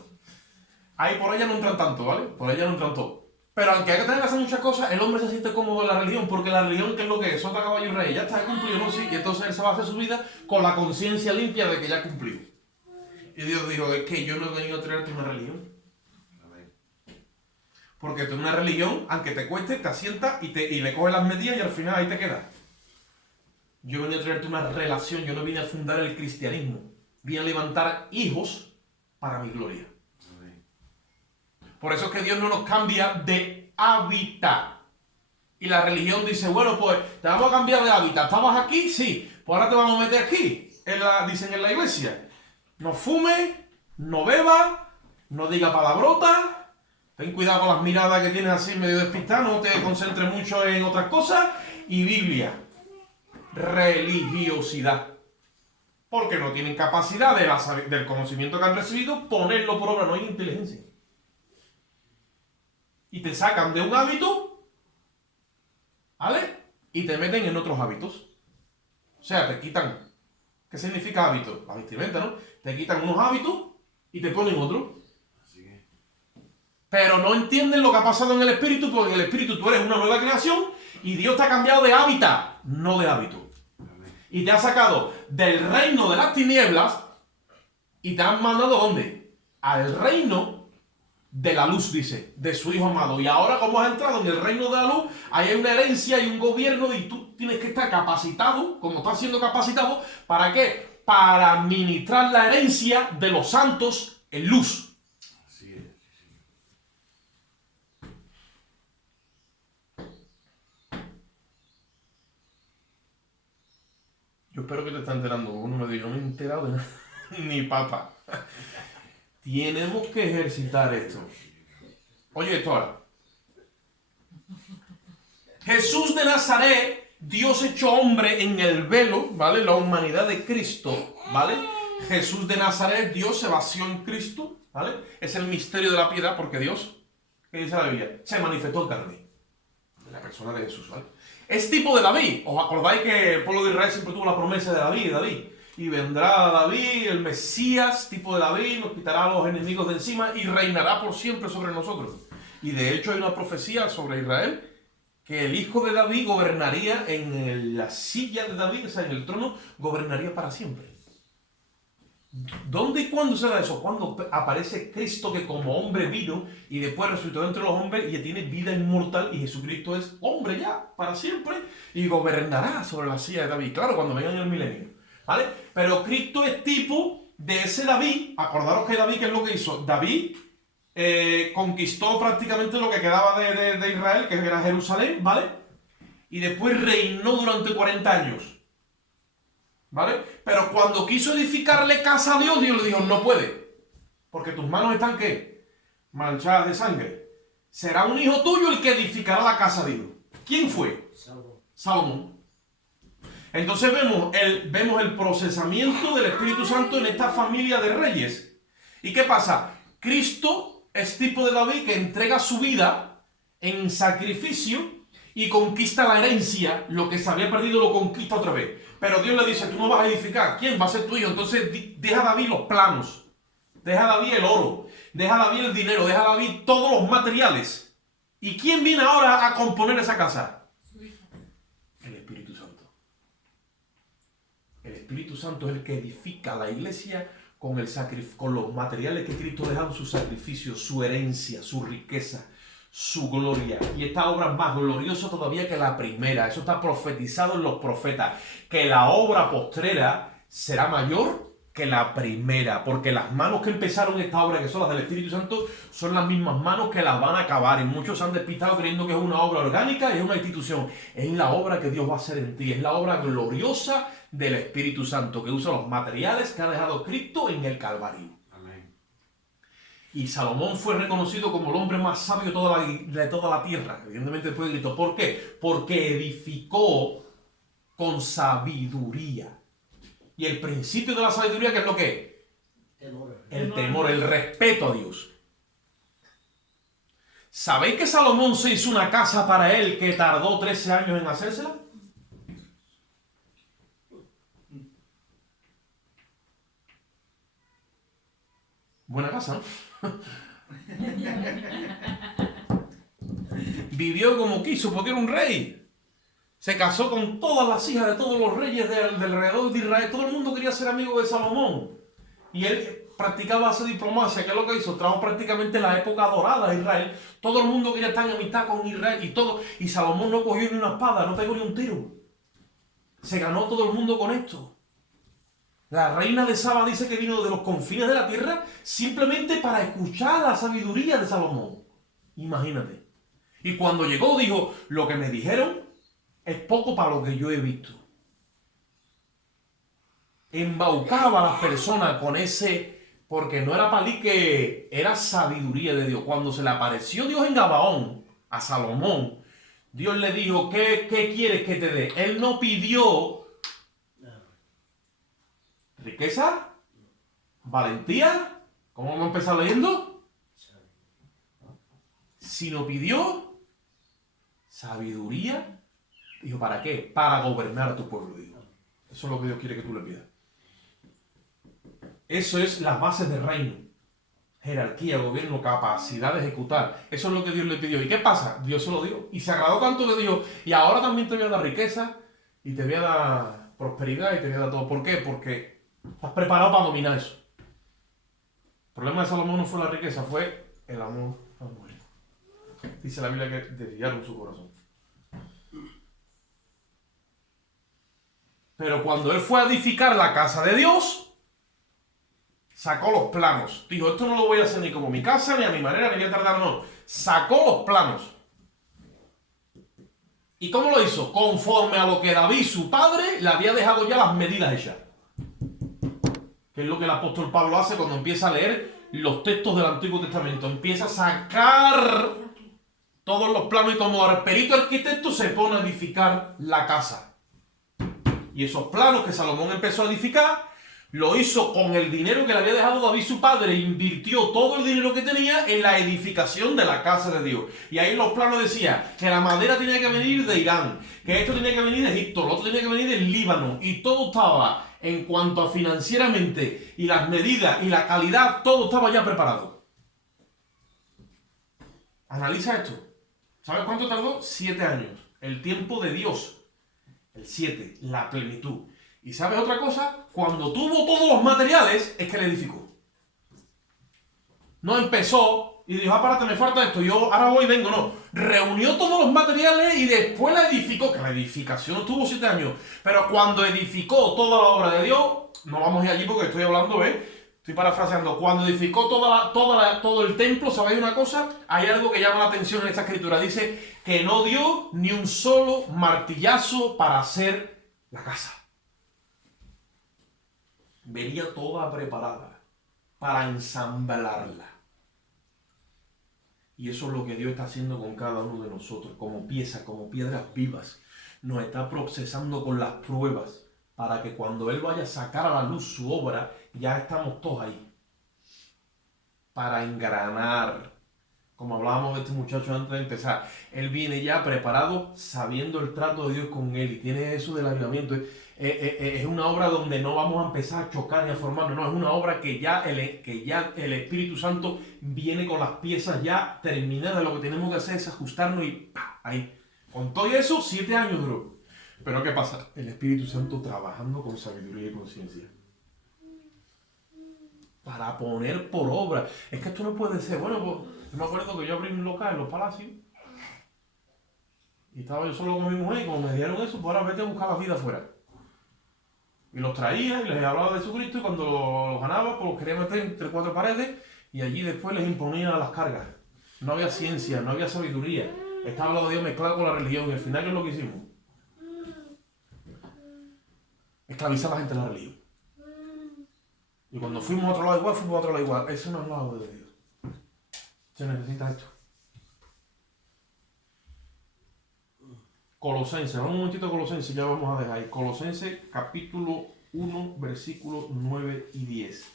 Ahí por ella no entran tanto, ¿vale? Por ella no entran todo. Pero aunque haya que tener que hacer muchas cosas, el hombre se siente cómodo en la religión. Porque la religión, ¿qué es lo que es? Sota, caballo y rey. Ya está cumplido, ¿no? Sí. Y entonces él se va a hacer su vida con la conciencia limpia de que ya cumplió. Y Dios dijo, es que yo no he venido a traerte una religión. Porque tú en una religión, aunque te cueste, te asientas y le coges las medidas y al final ahí te quedas. Yo vine a traerte una relación, yo no vine a fundar el cristianismo. Vine a levantar hijos para mi gloria. Amén. Por eso es que Dios no nos cambia de hábitat. Y la religión dice, bueno, pues te vamos a cambiar de hábitat. ¿Estabas aquí? Sí. Pues ahora te vamos a meter aquí. Dicen en la iglesia. No fumes, no bebas, no diga palabrotas. Ten cuidado con las miradas que tienes así medio despistadas. No te concentres mucho en otras cosas. Y Biblia. Religiosidad, porque no tienen capacidad del conocimiento que han recibido, ponerlo por obra, no hay inteligencia. Y te sacan de un hábito, ¿vale? Y te meten en otros hábitos. O sea, te quitan, ¿qué significa hábito? La vestimenta, ¿no? Te quitan unos hábitos y te ponen otros. Pero no entienden lo que ha pasado en el espíritu, porque en el espíritu tú eres una nueva creación y Dios te ha cambiado de hábitat, no de hábito. Y te ha sacado del reino de las tinieblas y te han mandado ¿dónde? Al reino de la luz, dice, de su Hijo amado. Y ahora, como has entrado en el reino de la luz, ahí hay una herencia y un gobierno y tú tienes que estar capacitado, como estás siendo capacitado, ¿para qué? Para administrar la herencia de los santos en luz. Yo espero que te estés enterando. Uno me dijo, no me he enterado de nada. Ni papa. Tenemos que ejercitar esto. Oye esto ahora. Jesús de Nazaret, Dios hecho hombre en el velo, ¿vale? La humanidad de Cristo, ¿vale? Jesús de Nazaret, Dios se vació en Cristo, ¿vale? Es el misterio de la piedad porque Dios, ¿qué dice la Biblia? Se manifestó en carne. La persona de Jesús, ¿vale? Es tipo de David. ¿Os acordáis que el pueblo de Israel siempre tuvo la promesa de David? Y vendrá David, el Mesías, tipo de David, nos quitará a los enemigos de encima y reinará por siempre sobre nosotros. Y de hecho hay una profecía sobre Israel que el hijo de David gobernaría en la silla de David, o sea, en el trono, gobernaría para siempre. ¿Dónde y cuándo se da eso? Cuando aparece Cristo que como hombre vino y después resucitó entre los hombres y tiene vida inmortal y Jesucristo es hombre ya para siempre y gobernará sobre la silla de David. Claro, cuando venga el milenio. ¿vale? Pero Cristo es tipo de ese David. Acordaros que David, ¿qué es lo que hizo? David conquistó prácticamente lo que quedaba de Israel, que era Jerusalén, ¿vale? Y después reinó durante 40 años, ¿vale? Pero cuando quiso edificarle casa a Dios, Dios le dijo, no puede, porque tus manos están, ¿qué? Manchadas de sangre. Será un hijo tuyo el que edificará la casa de Dios. ¿Quién fue? Salomón. Entonces vemos el procesamiento del Espíritu Santo en esta familia de reyes. ¿Y qué pasa? Cristo es tipo de David que entrega su vida en sacrificio y conquista la herencia. Lo que se había perdido lo conquista otra vez. Pero Dios le dice, tú no vas a edificar. ¿Quién va a ser tu hijo? Entonces deja a David los planos. Deja a David el oro. Deja a David el dinero. Deja a David todos los materiales. ¿Y quién viene ahora a componer esa casa? El Espíritu Santo. El Espíritu Santo es el que edifica la iglesia con los materiales que Cristo dejó en su sacrificio, su herencia, su riqueza, su gloria. Y esta obra es más gloriosa todavía que la primera. Eso está profetizado en los profetas. Que la obra postrera será mayor que la primera. Porque las manos que empezaron esta obra, que son las del Espíritu Santo, son las mismas manos que las van a acabar. Y muchos se han despistado creyendo que es una obra orgánica y es una institución. Es la obra que Dios va a hacer en ti. Es la obra gloriosa del Espíritu Santo, que usa los materiales que ha dejado Cristo en el Calvario. Y Salomón fue reconocido como el hombre más sabio de toda la tierra, evidentemente después de Cristo. ¿Por qué? Porque edificó con sabiduría. Y el principio de la sabiduría, ¿qué es lo que es? El temor, el respeto a Dios. ¿Sabéis que Salomón se hizo una casa para él que tardó 13 años en hacérsela? Buena casa, ¿no? Vivió como quiso porque era un rey. Se casó con todas las hijas de todos los reyes del alrededor de Israel. Todo el mundo quería ser amigo de Salomón. Y él practicaba esa diplomacia, que es lo que hizo. Trajo prácticamente la época dorada de Israel. Todo el mundo quería estar en amistad con Israel y todo. Y Salomón no cogió ni una espada, no pegó ni un tiro. Se ganó todo el mundo con esto. La reina de Saba dice que vino de los confines de la tierra simplemente para escuchar la sabiduría de Salomón. Imagínate. Y cuando llegó dijo, lo que me dijeron es poco para lo que yo he visto. Embaucaba a las personas con ese, porque no era palí, que era sabiduría de Dios. Cuando se le apareció Dios en Gabaón a Salomón, Dios le dijo, ¿qué quieres que te dé? Él no pidió riqueza, valentía, ¿cómo vamos a empezar leyendo? Sino pidió sabiduría. Dijo, ¿para qué? Para gobernar a tu pueblo, dijo. Eso es lo que Dios quiere que tú le pidas. Eso es las bases del reino. Jerarquía, gobierno, capacidad de ejecutar. Eso es lo que Dios le pidió. ¿Y qué pasa? Dios se lo dio. Y se agradó tanto que dijo, y ahora también te voy a dar riqueza, y te voy a dar prosperidad, y te voy a dar todo. ¿Por qué? Porque estás preparado para dominar eso. El problema de Salomón no fue la riqueza, fue el amor a la mujer. Dice la Biblia que desviaron su corazón. Pero cuando él fue a edificar la casa de Dios, sacó los planos. Dijo, esto no lo voy a hacer ni como mi casa, ni a mi manera, ni voy a tardar, no. Sacó los planos. ¿Y cómo lo hizo? Conforme a lo que David, su padre, le había dejado ya las medidas hechas. Que es lo que el apóstol Pablo hace cuando empieza a leer los textos del Antiguo Testamento. Empieza a sacar todos los planos y como perito arquitecto se pone a edificar la casa. Y esos planos que Salomón empezó a edificar, lo hizo con el dinero que le había dejado David su padre. Invirtió todo el dinero que tenía en la edificación de la casa de Dios. Y ahí en los planos decía que la madera tenía que venir de Irán, que esto tenía que venir de Egipto, lo otro tenía que venir del Líbano. Y todo estaba, en cuanto a financieramente, y las medidas, y la calidad, todo estaba ya preparado. Analiza esto. ¿Sabes cuánto tardó? 7 años. El tiempo de Dios. El 7, la plenitud. ¿Y sabes otra cosa? Cuando tuvo todos los materiales, es que le edificó. No empezó y dijo, apárate, me falta esto, yo ahora voy y vengo. No, reunió todos los materiales y después la edificó, que la edificación tuvo 7 años, pero cuando edificó toda la obra de Dios, no vamos a ir allí porque estoy hablando, estoy parafraseando, cuando edificó todo el templo, ¿sabéis una cosa? Hay algo que llama la atención en esta escritura, dice que no dio ni un solo martillazo para hacer la casa. Venía toda preparada para ensamblarla. Y eso es lo que Dios está haciendo con cada uno de nosotros, como piezas, como piedras vivas. Nos está procesando con las pruebas para que cuando Él vaya a sacar a la luz su obra, ya estamos todos ahí. Para engranar. Como hablábamos de este muchacho antes de empezar. Él viene ya preparado, sabiendo el trato de Dios con él. Y tiene eso del avivamiento. Es una obra donde no vamos a empezar a chocar ni a formarnos. No, es una obra que ya el Espíritu Santo viene con las piezas ya terminadas. Lo que tenemos que hacer es ajustarnos y ¡pah! Ahí. Con todo eso, 7 años duró. Pero ¿qué pasa? El Espíritu Santo trabajando con sabiduría y conciencia. Para poner por obra. Es que esto no puede ser. Bueno, pues, yo me acuerdo que yo abrí un local en Los Palacios. Y estaba yo solo con mi mujer y como me dieron eso, pues ahora vete a buscar la vida afuera. Y los traía y les hablaba de Jesucristo y cuando los ganaba, pues los quería meter entre 4 paredes y allí después les imponía las cargas. No había ciencia, no había sabiduría. Estaba lo de Dios mezclado con la religión y al final, ¿qué es lo que hicimos? Esclavizar a la gente en la religión. Y cuando fuimos a otro lado igual, fuimos a otro lado igual. Eso no es la obra de Dios. Se necesita esto. Colosenses, vamos un momentito a Colosenses, ya vamos a dejar ahí. Colosenses capítulo 1, versículos 9 y 10.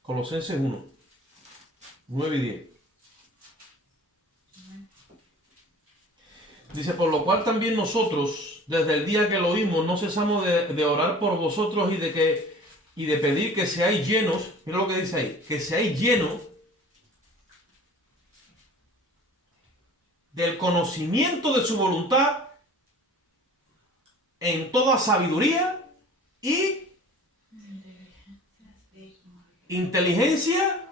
Colosenses 1, 9 y 10. Dice, por lo cual también nosotros, desde el día que lo oímos, no cesamos de orar por vosotros y de pedir que seáis llenos, mira lo que dice ahí, que seáis llenos del conocimiento de su voluntad en toda sabiduría y inteligencia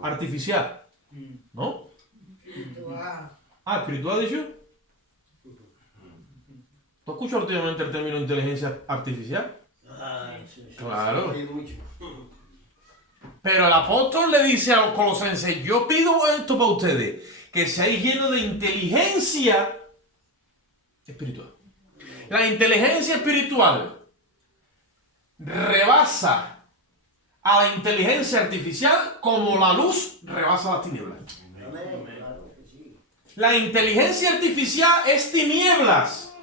artificial, ¿no? Ah, espiritual, dicho. ¿Tú escuchas últimamente el término inteligencia artificial? Claro. Pero el apóstol le dice a los colosenses, yo pido esto para ustedes, que seáis llenos de inteligencia espiritual. La inteligencia espiritual rebasa a la inteligencia artificial como la luz rebasa las tinieblas. La inteligencia artificial es tinieblas.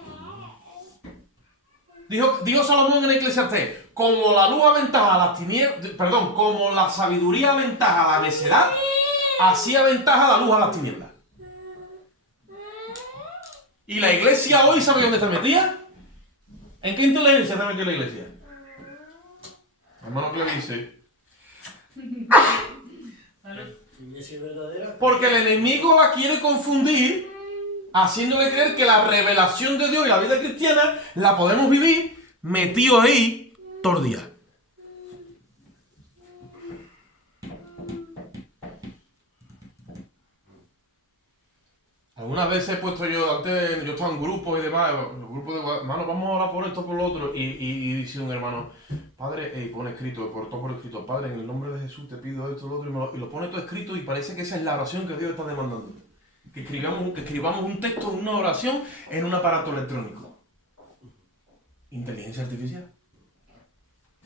Dijo Salomón en Eclesiastés, como la luz aventaja a las tinieblas, perdón, como la sabiduría aventaja a la necedad, así aventaja la luz a las tinieblas. Y la iglesia hoy, ¿sabe dónde está metida? ¿En qué inteligencia está metida la iglesia? Hermano, ¿qué le dice? Porque el enemigo la quiere confundir, haciéndole creer que la revelación de Dios y la vida cristiana la podemos vivir metidos ahí todo el día. Algunas veces he puesto antes yo estaba en grupos y demás, grupos de hermanos, vamos a orar por esto, por lo otro, y dice un hermano, Padre, pone escrito, por escrito, Padre, en el nombre de Jesús te pido esto, lo otro, y lo pone todo escrito y parece que esa es la oración que Dios está demandando. Que escribamos un texto, una oración en un aparato electrónico. Inteligencia artificial.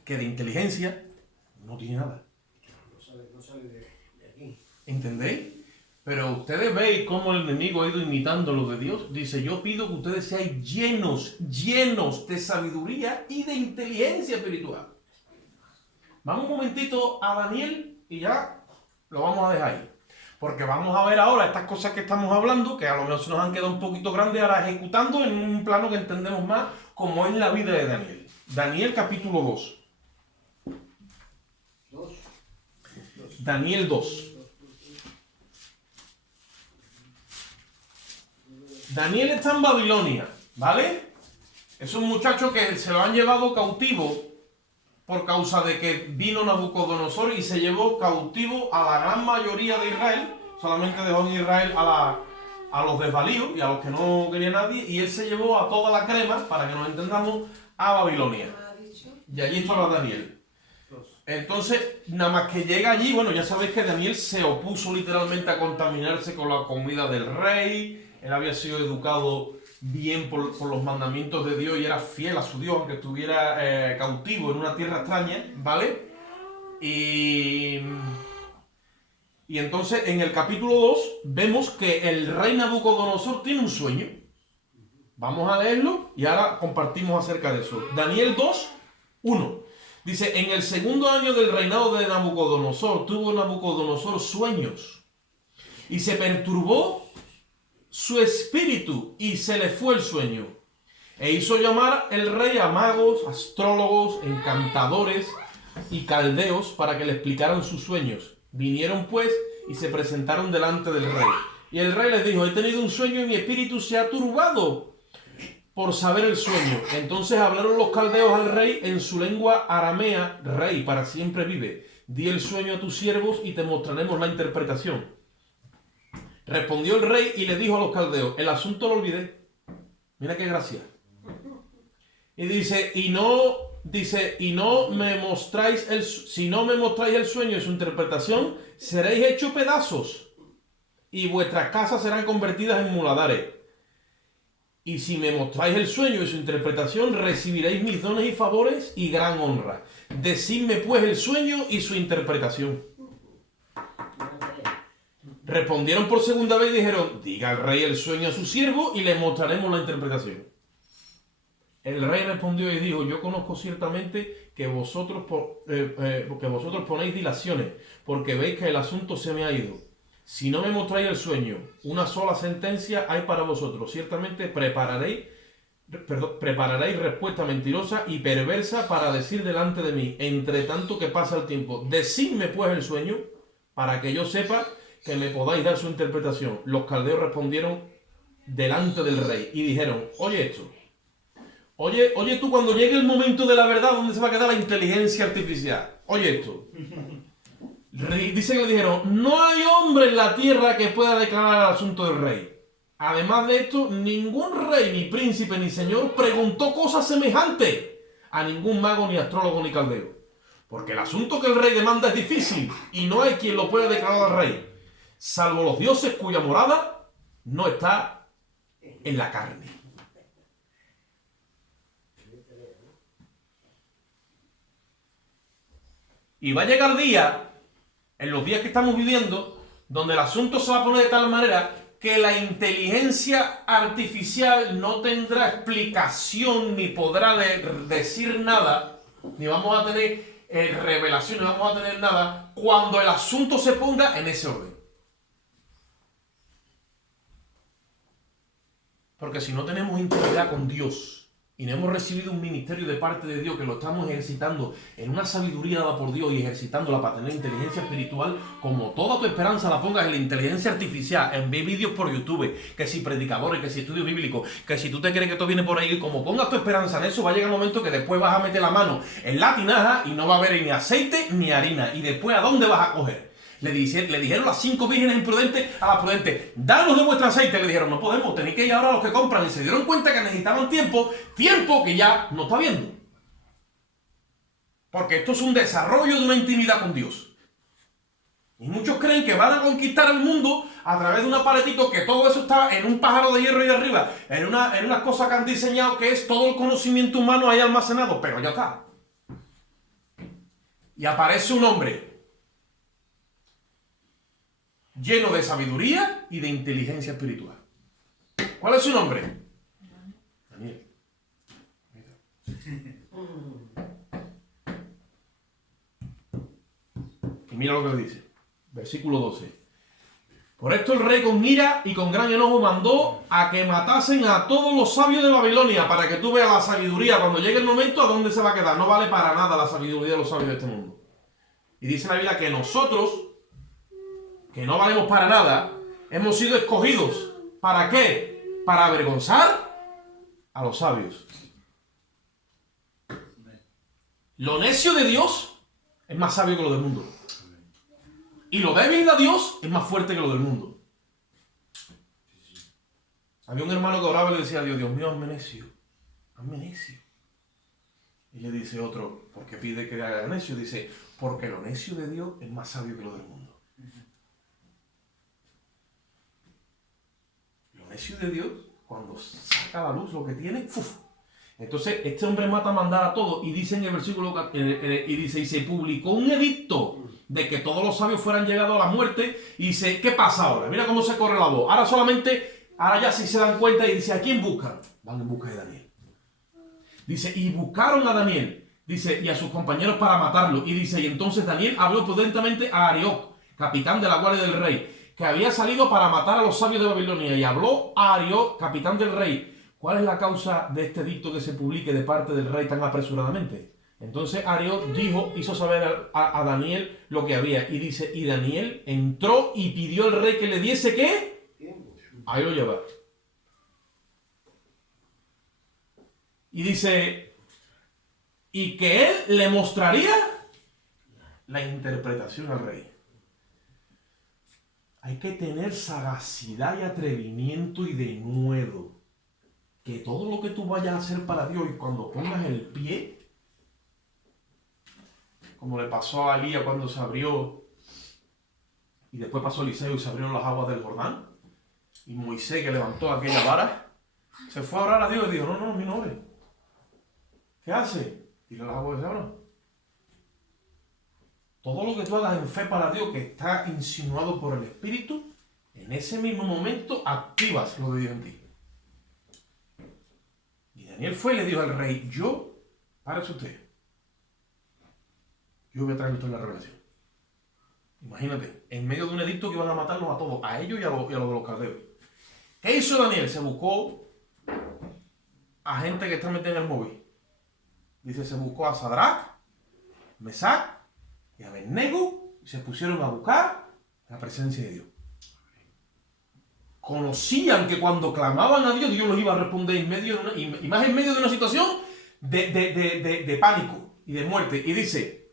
Que de inteligencia no tiene nada. No sale de aquí. ¿Entendéis? Pero ustedes veis cómo el enemigo ha ido imitando lo de Dios. Dice, yo pido que ustedes sean llenos de sabiduría y de inteligencia espiritual. Vamos un momentito a Daniel y ya lo vamos a dejar ahí. Porque vamos a ver ahora estas cosas que estamos hablando, que a lo mejor se nos han quedado un poquito grandes, ahora ejecutando en un plano que entendemos más, como es la vida de Daniel. Daniel capítulo 2. Daniel 2. Daniel está en Babilonia, ¿vale? Es un muchacho que se lo han llevado cautivo por causa de que vino Nabucodonosor y se llevó cautivo a la gran mayoría de Israel. Solamente dejó en Israel a los desvalíos y a los que no quería nadie, y él se llevó a toda la crema, para que nos entendamos, a Babilonia. Y allí estaba Daniel. Entonces, nada más que llega allí, bueno, ya sabéis que Daniel se opuso literalmente a contaminarse con la comida del rey. Él había sido educado bien por los mandamientos de Dios y era fiel a su Dios, aunque estuviera cautivo en una tierra extraña, ¿vale? Y entonces en el capítulo 2 vemos que el rey Nabucodonosor tiene un sueño. Vamos a leerlo y ahora compartimos acerca de eso. Daniel 2, 1. Dice, en el segundo año del reinado de Nabucodonosor, tuvo Nabucodonosor sueños y se perturbó su espíritu y se le fue el sueño. E hizo llamar el rey a magos, astrólogos, encantadores y caldeos para que le explicaran sus sueños. Vinieron pues y se presentaron delante del rey. Y el rey les dijo, he tenido un sueño y mi espíritu se ha turbado por saber el sueño. Entonces hablaron los caldeos al rey en su lengua aramea. Rey, para siempre vive. Di el sueño a tus siervos y te mostraremos la interpretación. Respondió el rey y le dijo a los caldeos, el asunto lo olvidé. Mira qué gracia. Y dice, si no me mostráis el sueño y su interpretación, seréis hechos pedazos y vuestras casas serán convertidas en muladares. Y si me mostráis el sueño y su interpretación, recibiréis mis dones y favores y gran honra. Decidme pues el sueño y su interpretación. Respondieron por segunda vez y dijeron, diga al rey el sueño a su siervo y le mostraremos la interpretación. El rey respondió y dijo, yo conozco ciertamente que vosotros ponéis dilaciones, porque veis que el asunto se me ha ido. Si no me mostráis el sueño, una sola sentencia hay para vosotros. Ciertamente prepararéis respuesta mentirosa y perversa para decir delante de mí, entre tanto que pasa el tiempo. Decidme pues el sueño, para que yo sepa que me podáis dar su interpretación. Los caldeos respondieron delante del rey y dijeron, oye esto. Oye tú, cuando llegue el momento de la verdad, ¿dónde se va a quedar la inteligencia artificial? Oye esto. Dice que le dijeron, no hay hombre en la tierra que pueda declarar el asunto del rey. Además de esto, ningún rey, ni príncipe, ni señor preguntó cosas semejantes a ningún mago, ni astrólogo, ni caldeo. Porque el asunto que el rey demanda es difícil y no hay quien lo pueda declarar al rey, salvo los dioses cuya morada no está en la carne. Y va a llegar día, en los días que estamos viviendo, donde el asunto se va a poner de tal manera que la inteligencia artificial no tendrá explicación ni podrá decir nada, ni vamos a tener revelación, ni vamos a tener nada, cuando el asunto se ponga en ese orden. Porque si no tenemos intimidad con Dios y no hemos recibido un ministerio de parte de Dios que lo estamos ejercitando en una sabiduría dada por Dios y ejercitándola para tener inteligencia espiritual, como toda tu esperanza la pongas en la inteligencia artificial, en ver vídeos por YouTube, que si predicadores, que si estudios bíblicos, que si tú te crees que todo viene por ahí, como pongas tu esperanza en eso, va a llegar un momento que después vas a meter la mano en la tinaja y no va a haber ni aceite ni harina. Y después, ¿a dónde vas a coger? Le dijeron las 5 vírgenes imprudentes a las prudentes, danos de vuestro aceite. Le dijeron, no podemos, tenéis que ir ahora a los que compran. Y se dieron cuenta que necesitaban tiempo que ya no está viendo. Porque esto es un desarrollo de una intimidad con Dios. Y muchos creen que van a conquistar el mundo a través de un aparatito, que todo eso está en un pájaro de hierro ahí arriba, en unas cosas que han diseñado, que es todo el conocimiento humano ahí almacenado, pero ya está. Y aparece un hombre lleno de sabiduría y de inteligencia espiritual. ¿Cuál es su nombre? Daniel. Y mira lo que le dice. Versículo 12. Por esto el rey con ira y con gran enojo mandó a que matasen a todos los sabios de Babilonia, para que tú veas la sabiduría. Cuando llegue el momento, ¿a dónde se va a quedar? No vale para nada la sabiduría de los sabios de este mundo. Y dice la Biblia que nosotros, que no valemos para nada, hemos sido escogidos. ¿Para qué? para avergonzar a los sabios. Lo necio de Dios es más sabio que lo del mundo. Y lo débil de Dios es más fuerte que lo del mundo. Había un hermano que oraba y le decía a Dios, Dios mío, hazme necio. Hazme necio. Y le dice otro, ¿por qué pide que haga necio? Dice, porque lo necio de Dios es más sabio que lo del mundo. Lo necio de Dios, cuando saca a la luz lo que tiene, ¡fuf! Entonces, este hombre mata a mandar a todos y dice en el versículo, y dice, y se publicó un edicto de que todos los sabios fueran llegados a la muerte. Y dice, ¿qué pasa ahora? Mira cómo se corre la voz. Ahora ya sí se dan cuenta y dice, ¿a quién buscan? Van en busca de Daniel. Dice, y buscaron a Daniel, dice, y a sus compañeros para matarlo. Y dice, y entonces Daniel habló prudentemente a Arioc, capitán de la guardia del rey, que había salido para matar a los sabios de Babilonia. Y habló a Arioc, capitán del rey, ¿cuál es la causa de este edicto que se publique de parte del rey tan apresuradamente? Entonces Arioc hizo saber a Daniel lo que había. Y dice, y Daniel entró y pidió al rey que le diese, ¿qué? Ahí lo lleva. Y dice, y que él le mostraría la interpretación al rey. Hay que tener sagacidad y atrevimiento y denuedo. Que todo lo que tú vayas a hacer para Dios y cuando pongas el pie, como le pasó a Elías cuando se abrió, y después pasó Eliseo y se abrieron las aguas del Jordán, y Moisés que levantó aquella vara, se fue a orar a Dios y dijo, no, mi nombre. ¿Qué hace? Tira las aguas y se abran. Todo lo que tú hagas en fe para Dios que está insinuado por el Espíritu, en ese mismo momento activas lo de Dios en ti. Y Daniel fue y le dijo al rey, párese usted. Yo voy a traer esto en la revelación. Imagínate, en medio de un edicto que iban a matarlos a todos, a ellos y a los de los caldeos. ¿Qué hizo Daniel? Se buscó a gente que está metida en el móvil. Dice, se buscó a Sadrach, Mesac y Abednego y se pusieron a buscar la presencia de Dios. Conocían que cuando clamaban a Dios, Dios los iba a responder en medio de y más en medio de una situación de pánico y de muerte. Y dice,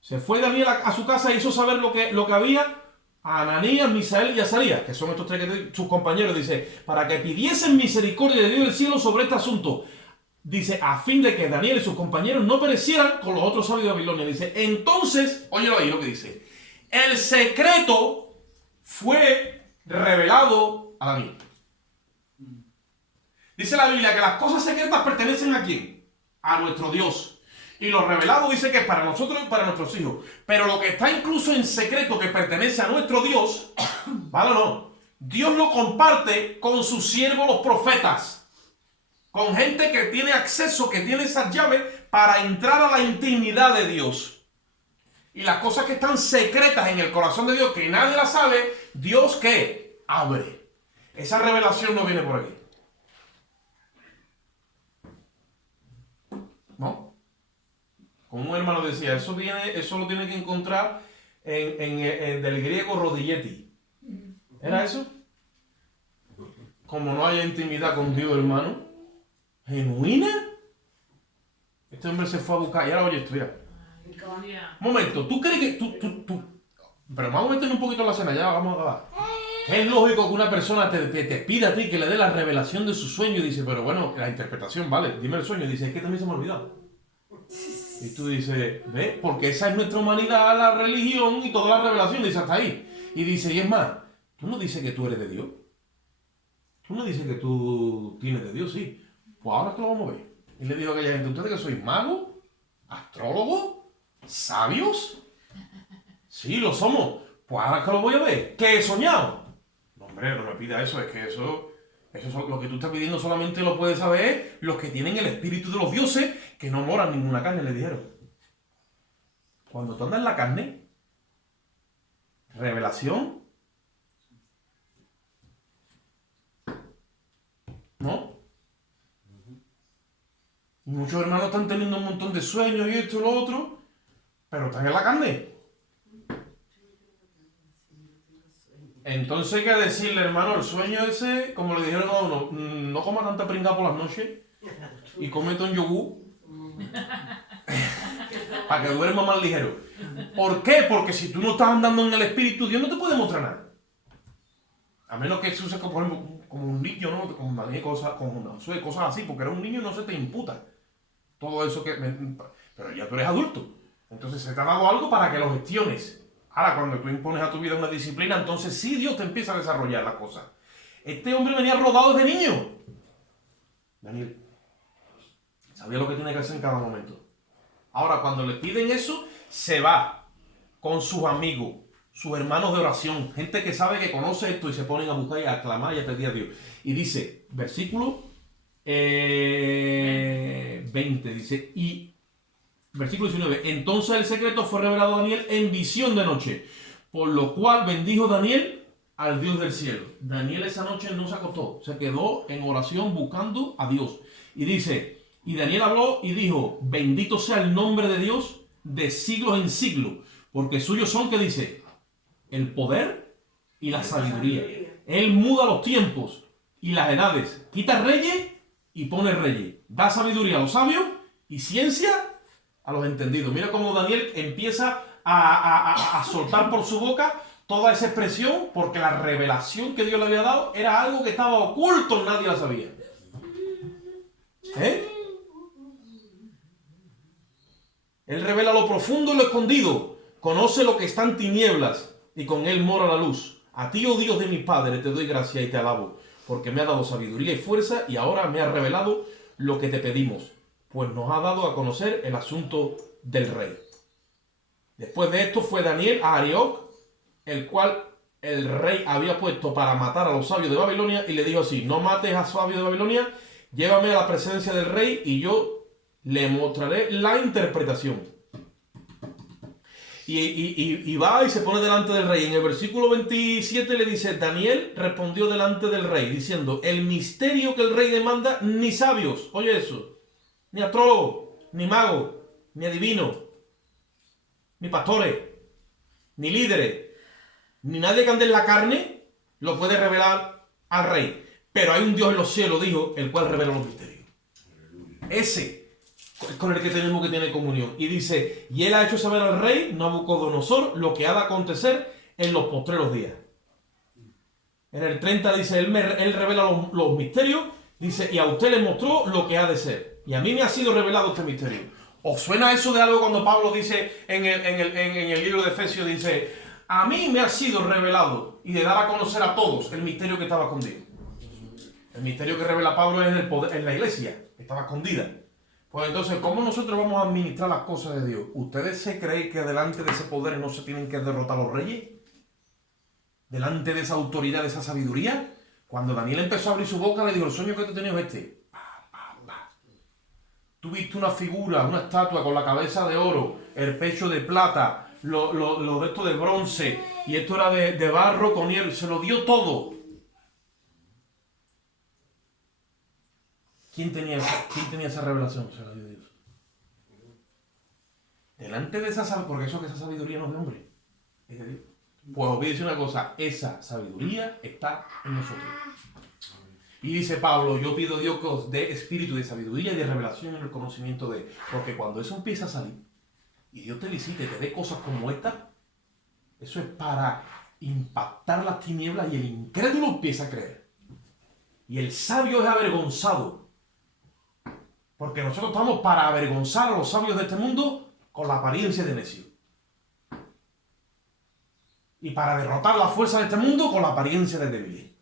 se fue Daniel a su casa e hizo saber lo que había a Ananías, Misael y Azarías, que son estos tres sus compañeros, dice, para que pidiesen misericordia de Dios del cielo sobre este asunto. Dice, a fin de que Daniel y sus compañeros no perecieran con los otros sabios de Babilonia. Dice, entonces, óyelo ahí lo que dice, el secreto fue revelado a Daniel. Dice la Biblia que las cosas secretas pertenecen ¿a quién? A nuestro Dios. Y lo revelado dice que es para nosotros y para nuestros hijos. Pero lo que está incluso en secreto que pertenece a nuestro Dios, ¿vale o no? Dios lo comparte con sus siervos los profetas. Con gente que tiene acceso, que tiene esas llaves para entrar a la intimidad de Dios. Y las cosas que están secretas en el corazón de Dios, que nadie las sabe, Dios ¿qué? Abre. Esa revelación no viene por aquí. ¿No? Como un hermano decía, eso lo tiene que encontrar en del griego rodilletti. ¿Era eso? Como no haya intimidad con Dios, hermano, genuina, este hombre se fue a buscar. Y ahora oye esto, mira. Un momento, ¿tú crees que tú? Pero vamos a meternos un poquito en la cena, ya vamos a acabar. Es lógico que una persona te pida a ti que le dé la revelación de su sueño y dice, pero bueno, la interpretación, vale, dime el sueño. Y dice, es que también se me ha olvidado. Y tú dices, ¿ves? Porque esa es nuestra humanidad, la religión y toda la revelación, dice hasta ahí. Y dice, y es más, tú no dices que tú eres de Dios. Tú no dices que tú tienes de Dios, sí. Pues ahora es que lo vamos a ver. Y le dijo a aquella gente, ¿ustedes que sois magos? ¿Astrólogos? ¿Sabios? Sí, lo somos. Pues ahora es que lo voy a ver. ¿Qué he soñado? No, hombre, no me pida eso, es que eso es lo que tú estás pidiendo solamente lo pueden saber los que tienen el espíritu de los dioses que no moran ninguna carne, le dijeron. Cuando tú andas en la carne, revelación, ¿no? Y muchos hermanos están teniendo un montón de sueños y esto y lo otro, pero están en la carne. Entonces hay que decirle, hermano, el sueño ese, como le dijeron a uno, no coma tanta pringada por las noches y comete un yogur para que duerma más ligero. ¿Por qué? Porque si tú no estás andando en el espíritu, Dios no te puede mostrar nada. A menos que se use, por ejemplo, como un niño, ¿no? Como Daniel, cosas así, porque eres un niño y no se te imputa todo eso que... Pero ya tú eres adulto. Entonces se te ha dado algo para que lo gestiones. Ahora, cuando tú impones a tu vida una disciplina, entonces sí Dios te empieza a desarrollar las cosas. Este hombre venía rodado desde niño. Daniel sabía lo que tiene que hacer en cada momento. Ahora, cuando le piden eso, se va con sus amigos, sus hermanos de oración, gente que sabe que conoce esto y se ponen a buscar y a clamar y a pedir a Dios. Y dice, versículo 20, dice, y versículo 19, entonces el secreto fue revelado a Daniel en visión de noche, por lo cual bendijo Daniel al Dios del cielo. Daniel esa noche no se acostó, se quedó en oración buscando a Dios. Y dice, y Daniel habló y dijo, bendito sea el nombre de Dios de siglos en siglos, porque suyos son, que dice, el poder y la sabiduría. Él muda los tiempos y las edades, quita reyes y pone reyes, da sabiduría a los sabios y ciencia a los entendidos. Mira cómo Daniel empieza a soltar por su boca toda esa expresión, porque la revelación que Dios le había dado era algo que estaba oculto, nadie la sabía. Él revela lo profundo y lo escondido, conoce lo que está en tinieblas y con él mora la luz. A ti, oh Dios de mi Padre, te doy gracia y te alabo, porque me ha dado sabiduría y fuerza y ahora me ha revelado lo que te pedimos, pues nos ha dado a conocer el asunto del rey. Después de esto fue Daniel a Arioc, el cual el rey había puesto para matar a los sabios de Babilonia, y le dijo así, no mates a sabios de Babilonia, llévame a la presencia del rey y yo le mostraré la interpretación. Y va y se pone delante del rey. En el versículo 27 le dice, Daniel respondió delante del rey, diciendo, el misterio que el rey demanda, ni sabios, oye eso, ni astrólogos, ni magos, ni adivinos, ni pastores, ni líderes, ni nadie que ande en la carne, lo puede revelar al rey. Pero hay un Dios en los cielos, dijo, el cual revela los misterios. Ese es con el que tenemos que tener comunión. Y dice, y él ha hecho saber al rey Nabucodonosor lo que ha de acontecer en los postreros días. En el 30 dice, él revela los misterios, dice, y a usted le mostró lo que ha de ser. Y a mí me ha sido revelado este misterio. ¿Os suena eso de algo cuando Pablo dice en el libro de Efesios, dice, a mí me ha sido revelado y de dar a conocer a todos el misterio que estaba escondido? El misterio que revela Pablo es el poder, en la iglesia, estaba escondida. Pues entonces, ¿cómo nosotros vamos a administrar las cosas de Dios? ¿Ustedes se creen que delante de ese poder no se tienen que derrotar los reyes? ¿Delante de esa autoridad, de esa sabiduría? Cuando Daniel empezó a abrir su boca, le dijo, el sueño que te he tenido es este. Tú viste una figura, una estatua con la cabeza de oro, el pecho de plata, lo de esto de bronce, y esto era de barro con hierro, se lo dio todo. ¿Quién tenía esa revelación? Se la dio Dios. Delante de esa sabiduría, porque eso que esa sabiduría no es de hombre, es de Dios. Pues os voy a decir una cosa, esa sabiduría está en nosotros. Y dice Pablo, yo pido a Dios que os dé espíritu de sabiduría y de revelación en el conocimiento de él. Porque cuando eso empieza a salir, y Dios te visite, te dé cosas como esta, eso es para impactar las tinieblas y el incrédulo empieza a creer. Y el sabio es avergonzado. Porque nosotros estamos para avergonzar a los sabios de este mundo con la apariencia de necio. Y para derrotar la fuerza de este mundo con la apariencia de débil.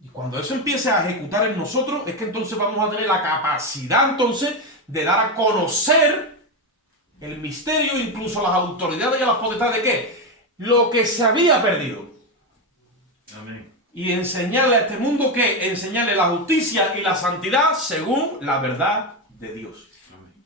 Y cuando eso empiece a ejecutar en nosotros, es que entonces vamos a tener la capacidad entonces de dar a conocer el misterio, incluso a las autoridades y a las potestades de ¿qué? Lo que se había perdido. Amén. Y enseñarle a este mundo que enseñarle la justicia y la santidad según la verdad de Dios. Amén.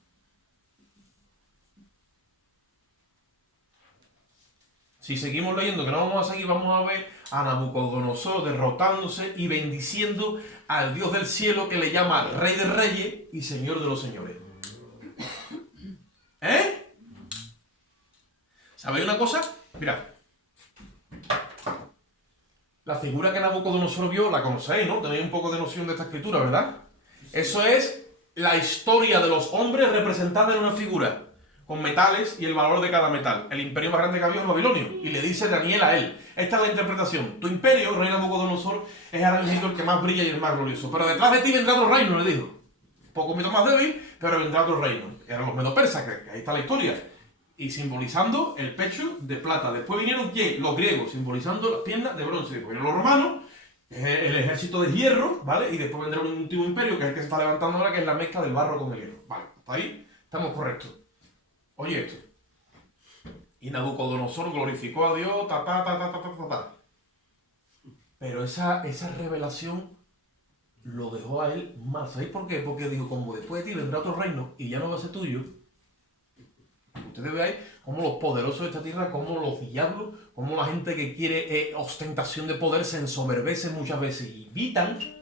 Si seguimos leyendo, que no vamos a seguir, vamos a ver a Nabucodonosor derrotándose y bendiciendo al Dios del cielo que le llama Rey de Reyes y Señor de los Señores. ¿Sabéis una cosa? Mirad, La figura que Nabucodonosor vio, la conocéis, ¿no? Tenéis un poco de noción de esta escritura, ¿verdad? Eso es la historia de los hombres representada en una figura, con metales y el valor de cada metal. El imperio más grande que había es Babilonio. Y le dice Daniel a él, esta es la interpretación. Tu imperio, rey Nabucodonosor, es ahora mismo el que más brilla y el más glorioso. Pero detrás de ti vendrá otro reino, le dijo. Un poco más débil, pero vendrá otro reino. Eran los medo-persas, que ahí está la historia. Y simbolizando el pecho de plata. Después vinieron, ¿quién? Los griegos, simbolizando las piernas de bronce. Después vinieron los romanos, el ejército de hierro, ¿vale? Y después vendrá un último imperio, que es el que se está levantando ahora, que es la mezcla del barro con el hierro. Vale, hasta ahí estamos correctos. Oye esto. Y Nabucodonosor glorificó a Dios, Pero esa revelación lo dejó a él mal. ¿Sabéis por qué? Porque dijo, como después de ti vendrá otro reino y ya no va a ser tuyo. Ustedes veáis cómo los poderosos de esta tierra, cómo los diablos, cómo la gente que quiere ostentación de poder se ensoberbece muchas veces y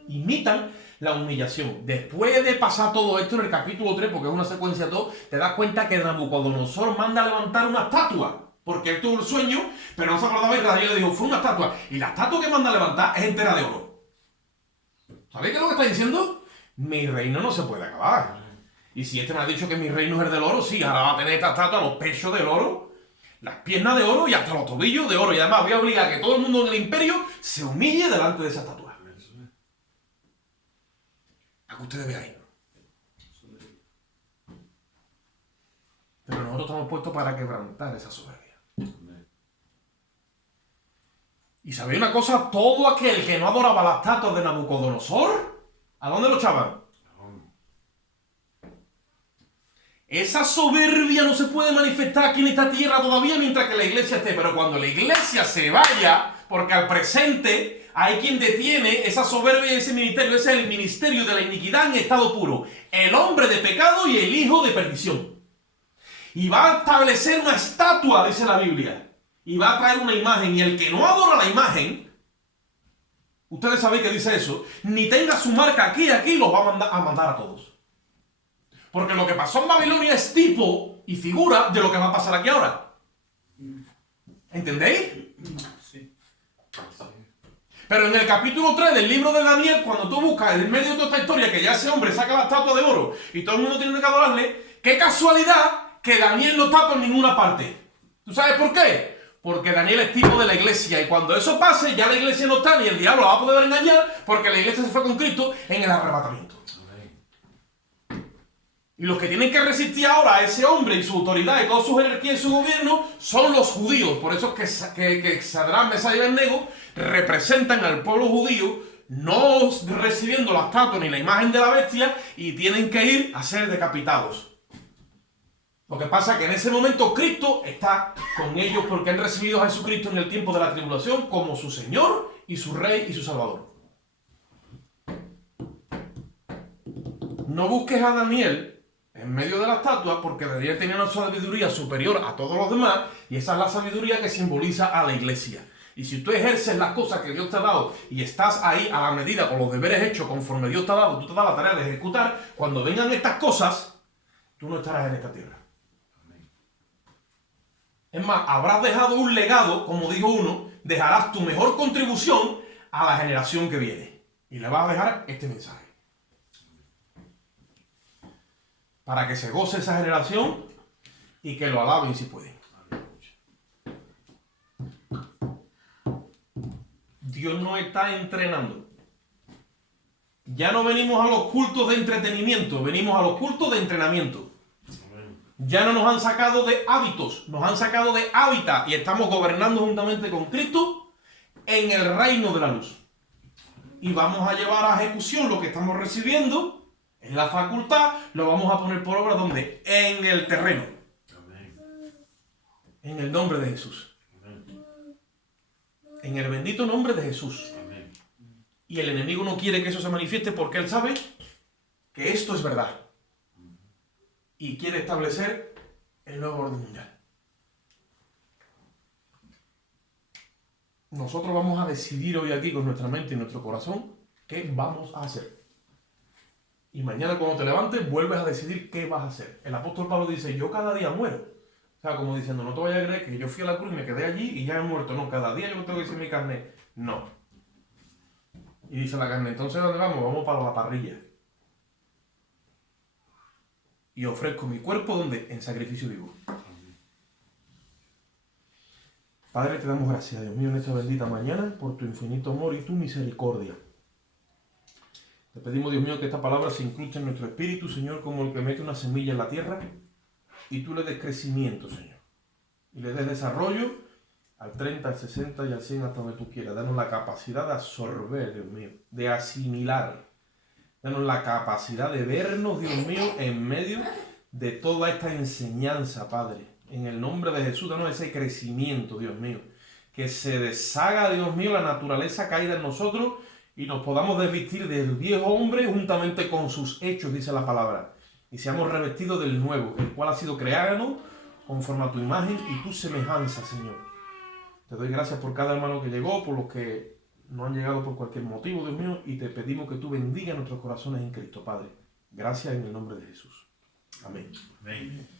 imitan la humillación. Después de pasar todo esto en el capítulo 3, porque es una secuencia de todo, te das cuenta que Nabucodonosor manda a levantar una estatua. Porque él tuvo el sueño, pero no se acordaba y Daniel le dijo, fue una estatua. Y la estatua que manda a levantar es entera de oro. ¿Sabéis qué es lo que está diciendo? Mi reino no se puede acabar. Y si este me ha dicho que mi reino es el del oro, sí, ahora va a tener esta estatua, los pechos del oro, las piernas de oro y hasta los tobillos de oro. Y además voy a obligar a que todo el mundo en el imperio se humille delante de esa estatua. A que ustedes veáis. Pero nosotros estamos puestos para quebrantar esa soberbia. Y sabéis una cosa, todo aquel que no adoraba las estatuas de Nabucodonosor, ¿a dónde lo echaban? Esa soberbia no se puede manifestar aquí en esta tierra todavía mientras que la iglesia esté, pero cuando la iglesia se vaya, porque al presente hay quien detiene esa soberbia y ese ministerio, ese es el ministerio de la iniquidad en estado puro, el hombre de pecado y el hijo de perdición. Y va a establecer una estatua, dice la Biblia, y va a traer una imagen, y el que no adora la imagen, ustedes saben que dice eso, ni tenga su marca aquí, los va a mandar a todos. Porque lo que pasó en Babilonia es tipo y figura de lo que va a pasar aquí ahora. ¿Entendéis? Sí. Pero en el capítulo 3 del libro de Daniel, cuando tú buscas en medio de toda esta historia que ya ese hombre saca la estatua de oro y todo el mundo tiene que adorarle, qué casualidad que Daniel no está por ninguna parte. ¿Tú sabes por qué? Porque Daniel es tipo de la iglesia y cuando eso pase ya la iglesia no está ni el diablo la va a poder engañar porque la iglesia se fue con Cristo en el arrebatamiento. Y los que tienen que resistir ahora a ese hombre y su autoridad y toda su jerarquía y su gobierno son los judíos. Por eso es que Sadrach, Mesach y Abednego representan al pueblo judío, no recibiendo la estatua ni la imagen de la bestia, y tienen que ir a ser decapitados. Lo que pasa es que en ese momento Cristo está con ellos porque han recibido a Jesucristo en el tiempo de la tribulación como su Señor y su Rey y su Salvador. No busques a Daniel en medio de la estatua, porque Daniel tenía una sabiduría superior a todos los demás, y esa es la sabiduría que simboliza a la iglesia. Y si tú ejerces las cosas que Dios te ha dado y estás ahí a la medida con los deberes hechos conforme Dios te ha dado, tú te das la tarea de ejecutar, cuando vengan estas cosas, tú no estarás en esta tierra. Es más, habrás dejado un legado, como dijo uno, dejarás tu mejor contribución a la generación que viene. Y le vas a dejar este mensaje. Para que se goce esa generación y que lo alaben si pueden. Dios nos está entrenando. Ya no venimos a los cultos de entretenimiento, venimos a los cultos de entrenamiento. Ya no nos han sacado de hábitos, nos han sacado de hábitat y estamos gobernando juntamente con Cristo en el reino de la luz. Y vamos a llevar a ejecución lo que estamos recibiendo. En la facultad lo vamos a poner por obra, ¿dónde? En el terreno. Amén. En el nombre de Jesús. Amén. En el bendito nombre de Jesús. Amén. Y el enemigo no quiere que eso se manifieste porque él sabe que esto es verdad. Y quiere establecer el nuevo orden mundial. Nosotros vamos a decidir hoy aquí con nuestra mente y nuestro corazón qué vamos a hacer. Y mañana cuando te levantes vuelves a decidir qué vas a hacer. El apóstol Pablo dice, yo cada día muero. O sea, como diciendo, no te vayas a creer que yo fui a la cruz y me quedé allí y ya he muerto. No, cada día yo tengo que decir mi carne. No. Y dice la carne, entonces ¿dónde vamos? Vamos para la parrilla. Y ofrezco mi cuerpo, ¿dónde? En sacrificio vivo. Padre, te damos gracias, Dios mío, en esta bendita mañana, por tu infinito amor y tu misericordia. Te pedimos, Dios mío, que esta palabra se incruste en nuestro espíritu, Señor, como el que mete una semilla en la tierra, y tú le des crecimiento, Señor. Y le des desarrollo al 30, al 60 y al 100 hasta donde tú quieras. Danos la capacidad de absorber, Dios mío, de asimilar. Danos la capacidad de vernos, Dios mío, en medio de toda esta enseñanza, Padre. En el nombre de Jesús, danos ese crecimiento, Dios mío. Que se deshaga, Dios mío, la naturaleza caída en nosotros y nos podamos desvestir del viejo hombre juntamente con sus hechos, dice la palabra. Y seamos revestidos del nuevo, el cual ha sido creado conforme a tu imagen y tu semejanza, Señor. Te doy gracias por cada hermano que llegó, por los que no han llegado por cualquier motivo, Dios mío, y te pedimos que tú bendigas nuestros corazones en Cristo, Padre. Gracias en el nombre de Jesús. Amén. Amén.